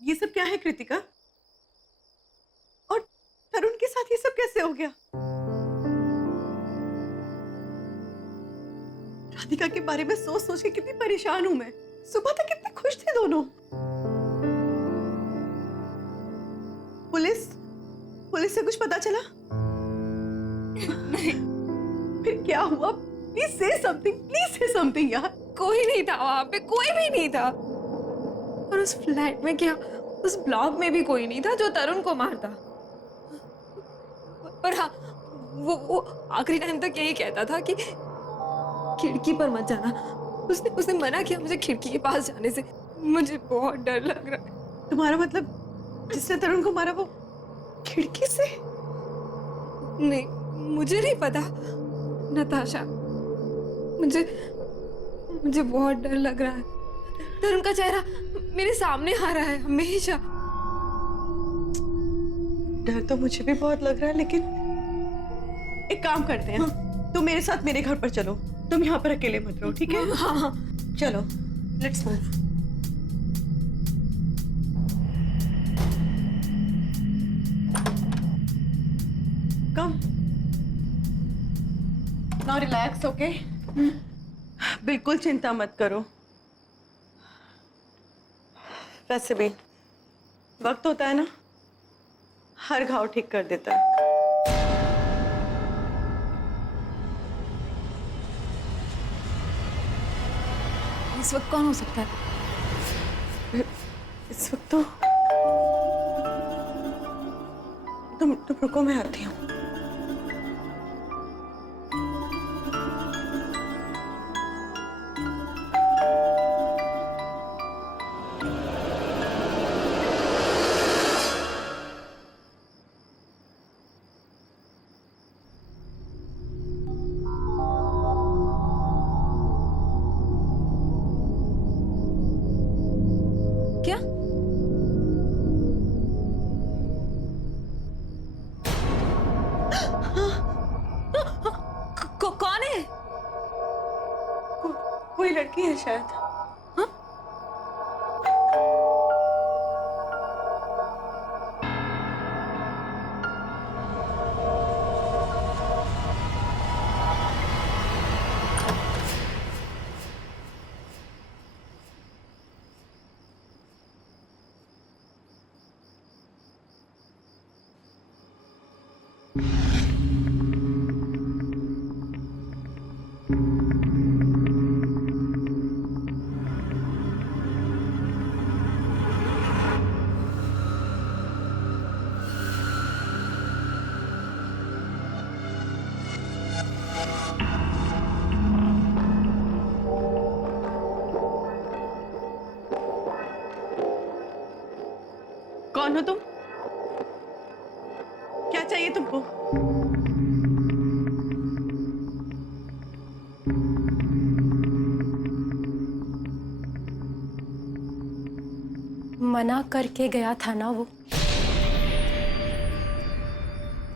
ये सब क्या है कृतिका? और तरुण के साथ ये सब कैसे हो गया? राधिका के बारे में सोच सोच के कितनी परेशान हूं मैं। सुबह तक कितने खुश थे दोनों। पुलिस से कुछ पता चला? नहीं। फिर क्या हुआ? प्लीज से समथिंग यार। कोई नहीं था वहां पे, कोई भी नहीं था। और उस फ्लैट में क्या, उस ब्लॉक में भी कोई नहीं था जो तरुण को मारता। पर हाँ, वो आखिरी टाइम तक यही कहता था कि खिड़की पर मत जाना। उसने मना किया मुझे खिड़की के पास जाने से। मुझे बहुत डर लग रहा है। तुम्हारा मतलब जिसने तरुण को मारा वो खिड़की से? नहीं, मुझे नहीं पता नताशा। मुझे बहुत डर लग रहा है। तरुण का चेहरा मेरे सामने आ रहा है हमेशा। डर तो मुझे भी बहुत लग रहा है, लेकिन एक काम करते हैं, तुम मेरे साथ मेरे घर पर चलो। तुम यहाँ पर अकेले मत रहो, ठीक है? हाँ। चलो, let's move. Come. Now relax, okay? बिल्कुल चिंता मत करो। वैसे भी वक्त होता है ना, हर घाव ठीक कर देता है। इस वक्त कौन हो सकता है? इस वक्त तो तुम रुको, मैं आती हूँ। शायद। हाँ? कौन हो तुम? क्या चाहिए तुमको? मना करके गया था ना वो,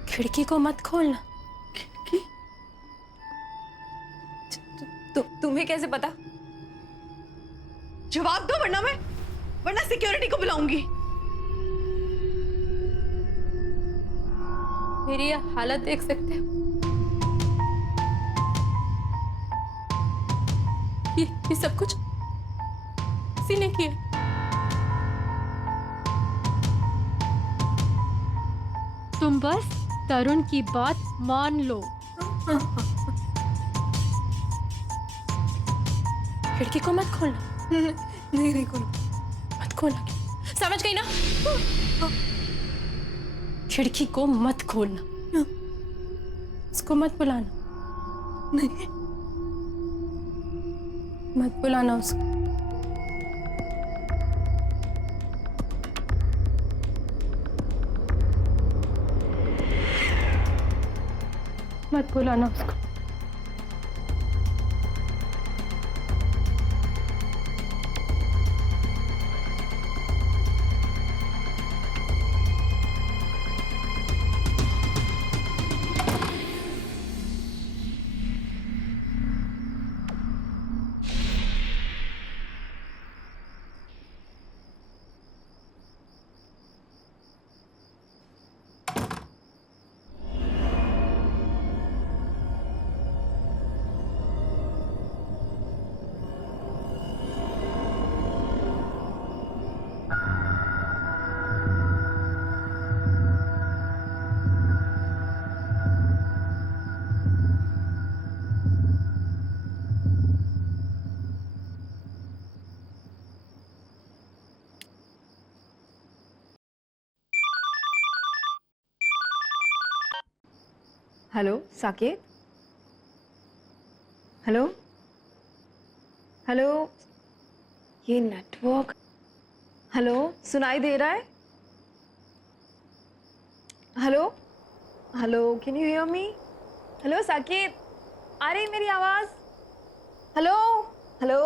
खिड़की को मत खोलना। खिड़की? तुम्हें कैसे पता? जवाब दो वरना सिक्योरिटी को बुलाऊंगी। मेरी ये हालत देख सकते हो? ये सब कुछ किसी ने किया। तुम बस तरुण की बात मान लो। खिड़की को मत खोलना। नहीं खोलो। मत खोलना, समझ गई ना? खिड़की को मत खोलना, उसको मत बुलाना। नहीं, मत बुलाना उसको। मत बुलाना उसको। हेलो साकेत, हेलो हेलो, ये नेटवर्क, हेलो सुनाई दे रहा है? Hello hello, can you hear me? Hello Saket, आ रही मेरी आवाज? हेलो हेलो,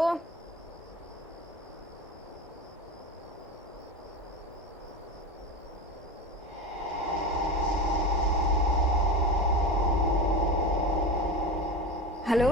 हेलो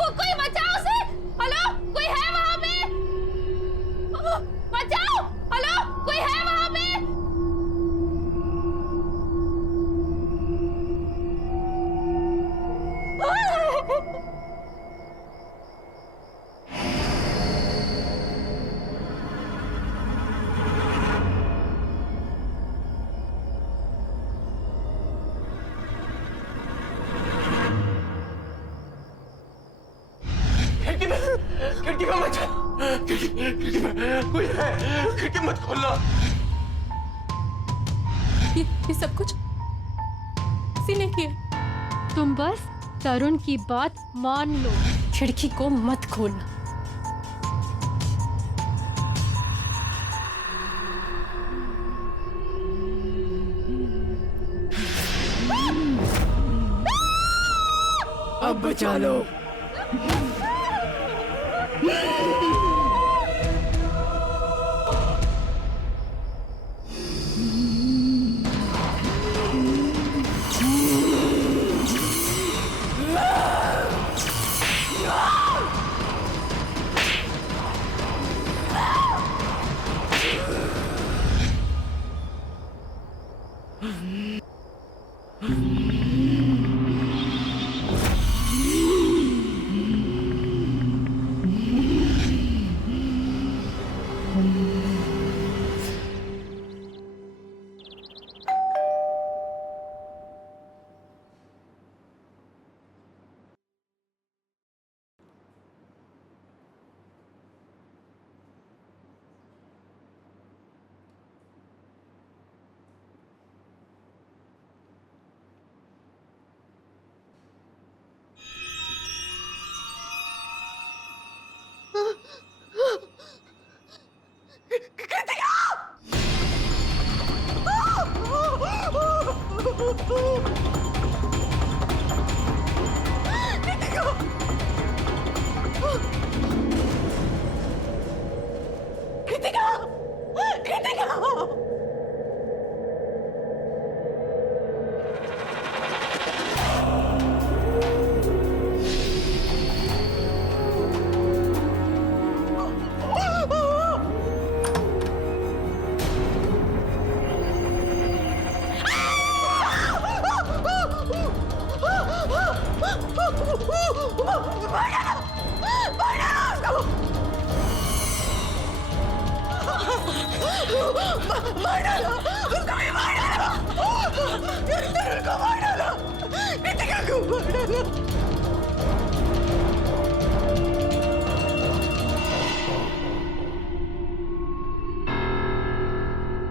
कोई बचाओ उसे! हेलो, कोई है वहां पे? बचाओ! हेलो, कोई है वहां पे? खिड़की में मत खिड़की में कोई है, खिड़की मत खोलना। ये सब कुछ किसी ने किया। तुम बस तरुण की बात मान लो। खिड़की को मत खोलना। अब बचा लो।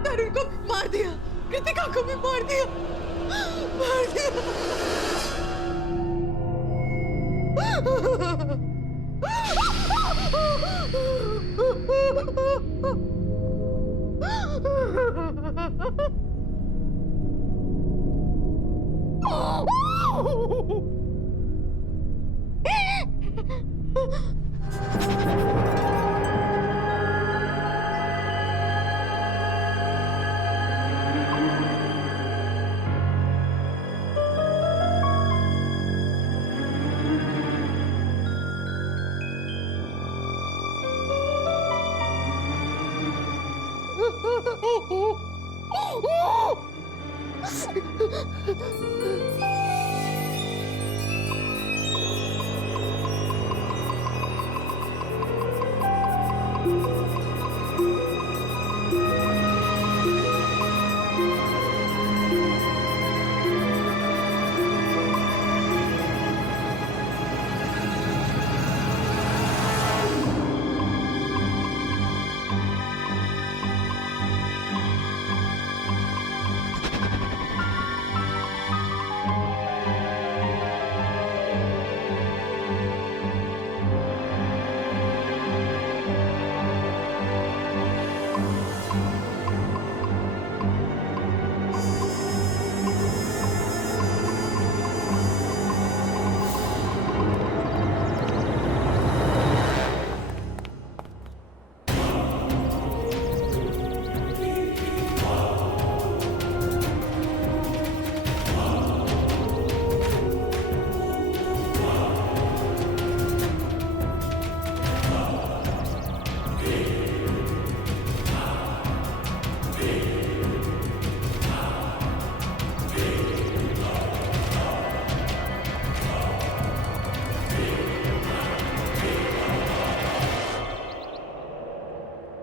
तरुण को मार दिया, कृतिका को भी मार दिया, मार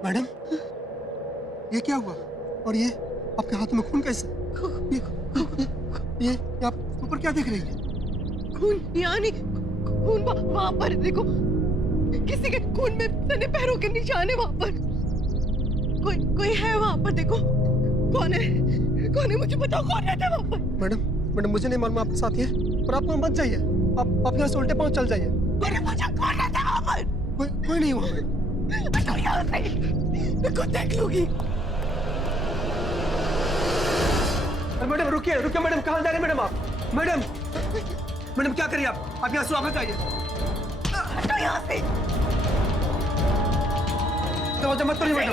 मैडम, ये क्या हुआ? और ये आपके हाथ में खून कैसे? ये आप ऊपर क्या देख रही है? खून यहाँ नहीं, खून वहाँ पर देखो, किसी के खून में सने पैरों के निशान है वहाँ पर। कोई है वहाँ पर, देखो कौन है मुझे बताओ, कौन रहता है वहाँ पर? मैडम मुझे नहीं मालूम आपके साथ ये, पर आप वहाँ मत जाइए, आप यहाँ से उल्टे पाँव चल जाइए। मैंने पूछा कौन रहता है वहाँ पर? कोई नहीं वहाँ मैडम। हटो यहाँ से, मैं खुद देख लूंगी। मैडम रुकिए रुकिए मैडम, कहाँ जा रहे हैं मैडम आप? मैडम मैडम क्या करिए आप यहाँ से वापस आइए। हटो यहाँ से। दरवाजा मत तोड़िए मैडम,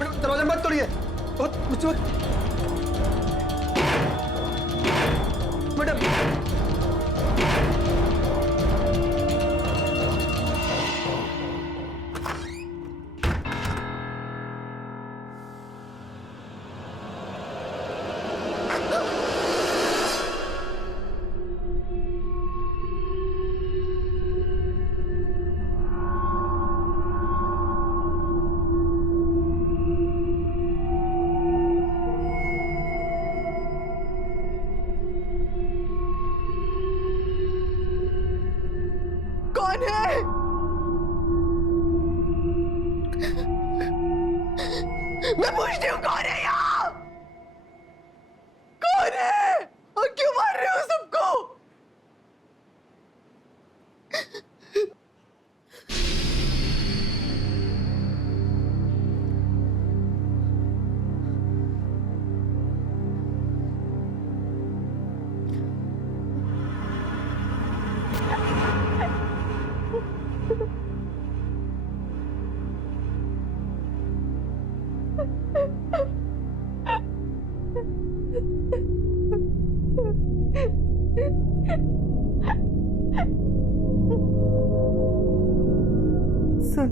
मैडम दरवाजा मत तोड़िए। मैडम कौन है? मैं पूछती हूँ कौन है यहाँ? कौन है और क्यों मार रहे हो सबको?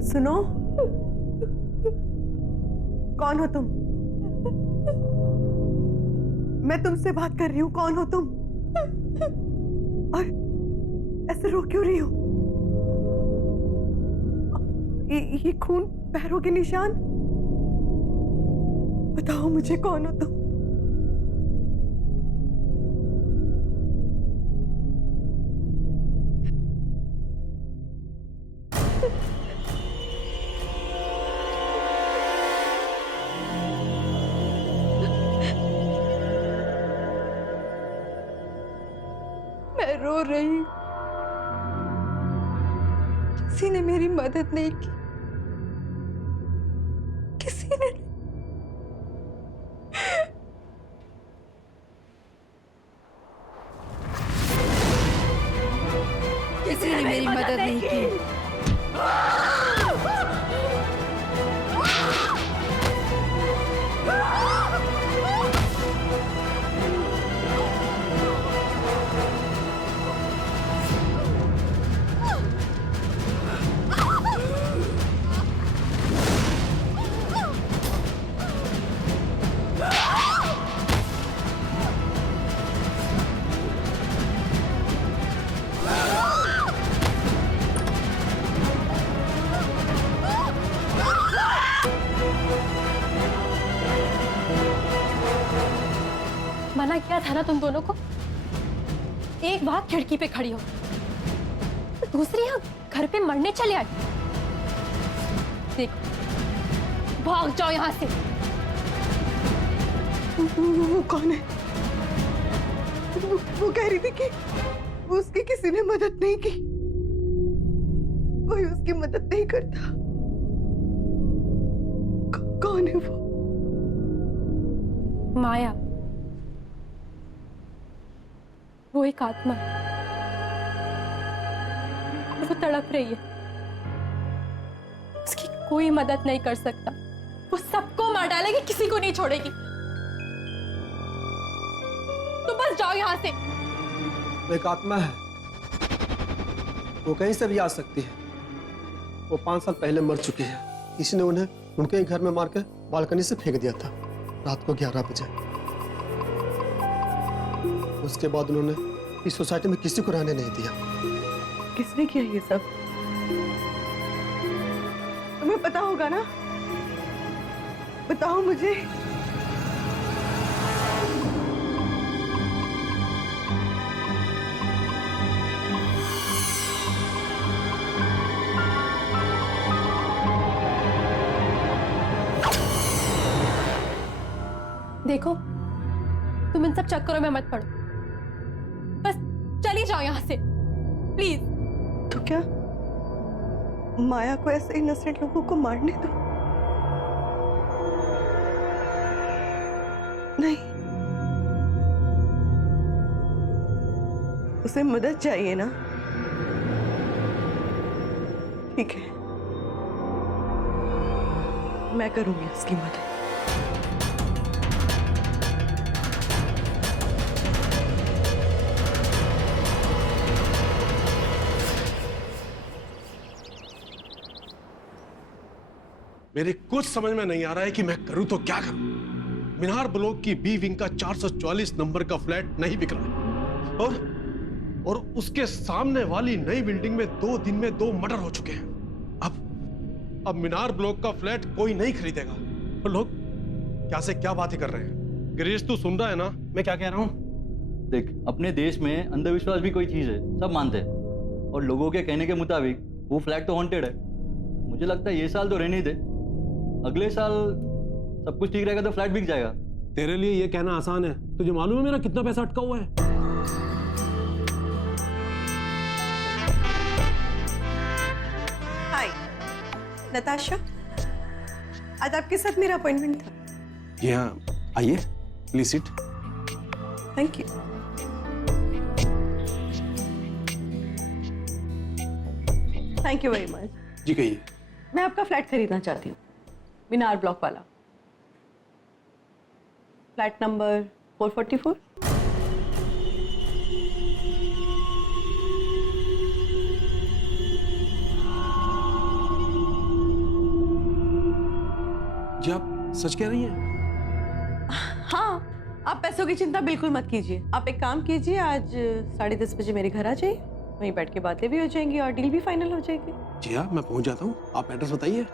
सुनो, कौन हो तुम? मैं तुमसे बात कर रही हूँ, कौन हो तुम? और ऐसे रो क्यों रही हो? ये खून, पैरों के निशान, बताओ मुझे कौन हो तुम? मैं रो रही हूँ, किसी ने मेरी मदद नहीं की, किसी ने मेरी मदद नहीं की। मना किया था ना तुम दोनों को। एक वहां खिड़की पे खड़ी हो, दूसरी यहाँ घर पे मरने चले आए। देखो, भाग जाओ यहाँ से। वो कौन है? वो कह रही थी कि उसकी किसी ने मदद नहीं की, कोई उसकी मदद नहीं करता। कौन है वो? माया, वो एक आत्मा है और वो तड़प रही है। उसकी कोई मदद नहीं कर सकता। वो सबको मार डालेगी, किसी को नहीं छोड़ेगी। तो बस जाओ यहाँ से। एक आत्मा है, वो कहीं से भी आ सकती है। वो 5 साल पहले मर चुकी है। किसी ने उन्हें उनके ही घर में मार के बालकनी से फेंक दिया था रात को 11 बजे। उसके बाद उन्होंने इस सोसाइटी में किसी को रहने नहीं दिया। किसने किया ये सब? तुम्हें पता होगा ना, बताओ मुझे। देखो, तुम इन सब चक्करों में मत पड़ो। बस चली जाओ यहाँ से, प्लीज। तो क्या माया को ऐसे इनोसेंट लोगों को मारने दो। नहीं, उसे मदद चाहिए ना। ठीक है, मैं करूंगी उसकी मदद। मेरे कुछ समझ में नहीं आ रहा है कि मैं करूं तो क्या करूं। मीनार ब्लॉक की बी विंग का 444 नंबर का फ्लैट नहीं बिक रहा है और उसके सामने वाली नई बिल्डिंग में 2 दिन में 2 मर्डर हो चुके हैं। अब मीनार ब्लॉक का फ्लैट कोई नहीं खरीदेगा। तो लोग क्या से क्या बातें कर रहे हैं। गिरीश तू सुन रहा है ना मैं क्या कह रहा हूं? देख, अपने देश में अंधविश्वास भी कोई चीज है, सब मानते हैं। और लोगों के कहने के मुताबिक वो फ्लैट तो हॉन्टेड है। मुझे लगता है ये साल तो रहने दे, अगले साल सब कुछ ठीक रहेगा तो फ्लैट बिक जाएगा। तेरे लिए ये कहना आसान है, तुझे मालूम है मेरा कितना पैसा अटका हुआ है? हाय नताशा, आज आपके साथ मेरा अपॉइंटमेंट था। जी हाँ, आइए please sit. Thank you. Thank you very much. जी कहिए। मैं आपका फ्लैट खरीदना चाहती हूँ, मीनार ब्लॉक वाला, फ्लैट नंबर 444। जी आप सच कह रही हैं? हाँ, आप पैसों की चिंता बिल्कुल मत कीजिए। आप एक काम कीजिए, आज 10:30 बजे मेरे घर आ जाइए, वहीं बैठ के बातें भी हो जाएंगी और डील भी फाइनल हो जाएगी। जी हाँ, मैं पहुंच जाता हूँ। आप एड्रेस बताइए।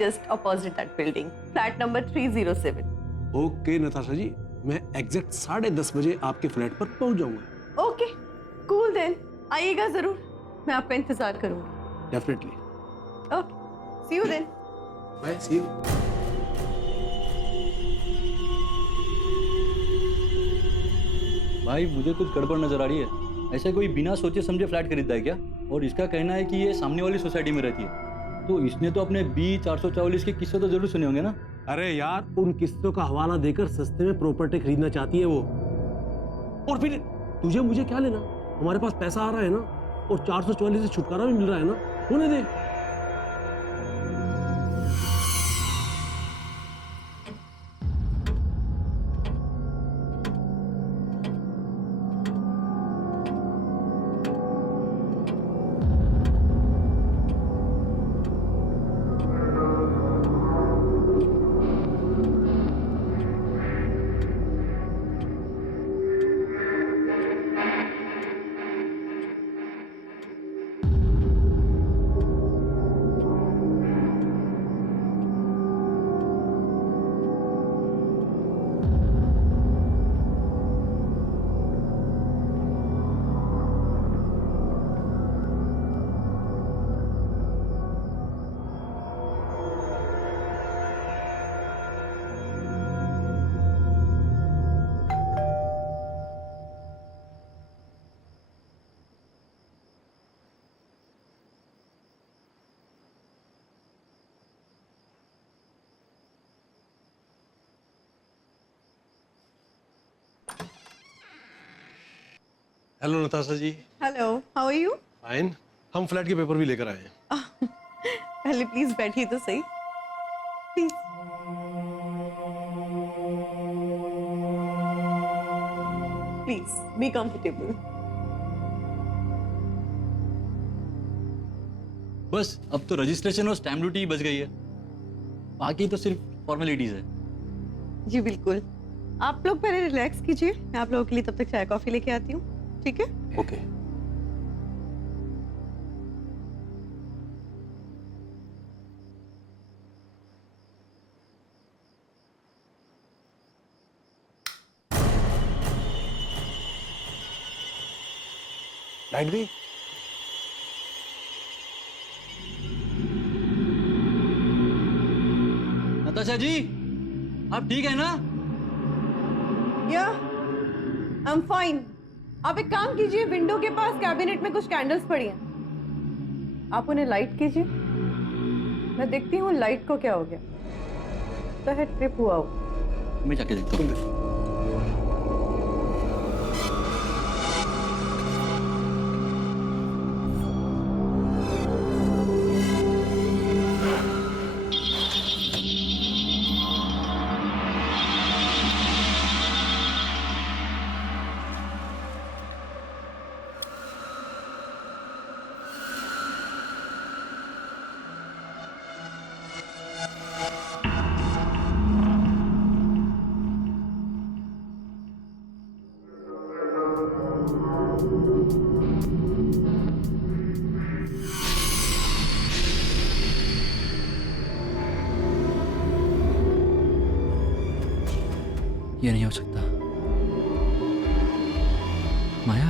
Just opposite that building, flat number 307। Okay Natasha ji, मैं एग्जैक्ट 10:30 बजे आपके फ्लैट पर पहुंच जाऊंगा। ओके कूल देन, आइएगा जरूर, मैं आपका इंतजार करूंगी। Definitely. Okay, see you then. Bye, see you. भाई मुझे कुछ गड़बड़ नजर आ रही है। ऐसे कोई बिना सोचे समझे फ्लैट खरीदता है क्या? और इसका कहना है कि ये सामने वाली सोसाइटी में रहती है, तो इसने तो अपने बी 444 के किस्से तो जरूर सुने होंगे ना। अरे यार, उन किस्तों का हवाला देकर सस्ते में प्रॉपर्टी खरीदना चाहती है वो। और फिर तुझे मुझे क्या लेना, हमारे पास पैसा आ रहा है ना, और 444 से छुटकारा भी मिल रहा है ना, होने दे। Hello Natasha ji. Hello, how are you? Fine. हम फ्लैट के पेपर भी लेकर आए हैं। पहले प्लीज बैठिए तो सही, प्लीज। Please be comfortable. बस अब तो रजिस्ट्रेशन और स्टैम्प ड्यूटी बच गई है, बाकी तो सिर्फ फॉर्मेलिटीज है। जी बिल्कुल, आप लोग पहले रिलैक्स कीजिए, मैं आप लोगों के लिए तब तक चाय कॉफी लेके आती हूँ, ठीक है? ओके। लाइट गई? नताशा जी, आप ठीक है ना? या आई एम फाइन। आप एक काम कीजिए, विंडो के पास कैबिनेट में कुछ कैंडल्स पड़ी हैं, आप उन्हें लाइट कीजिए। मैं देखती हूँ लाइट को क्या हो गया। लगता है ट्रिप हुआ हो। मैं जाके देखता हूँ। ये नहीं हो सकता। माया,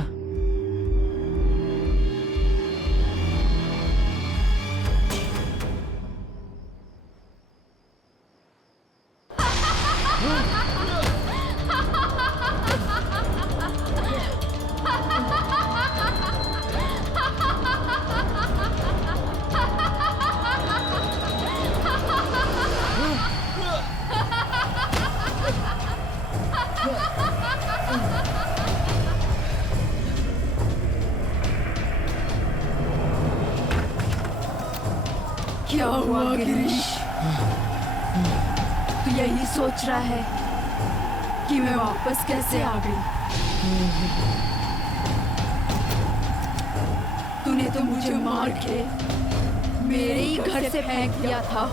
क्या हुआ गिरीश? तू यही सोच रहा है कि मैं वापस कैसे आ गई? तूने तो मुझे मार के मेरे ही घर से फेंक दिया था।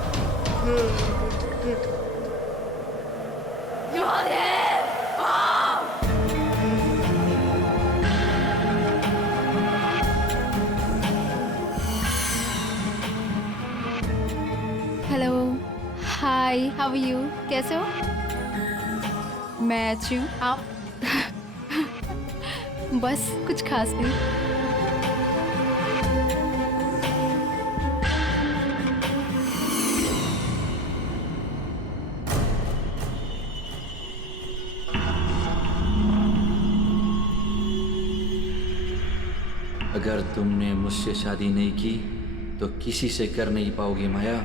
याद है? Hello, hi, how are you? कैसे हो? मैं अच्छी हूँ, आप? बस कुछ खास नहीं। अगर तुमने मुझसे शादी नहीं की तो किसी से कर नहीं पाओगी माया।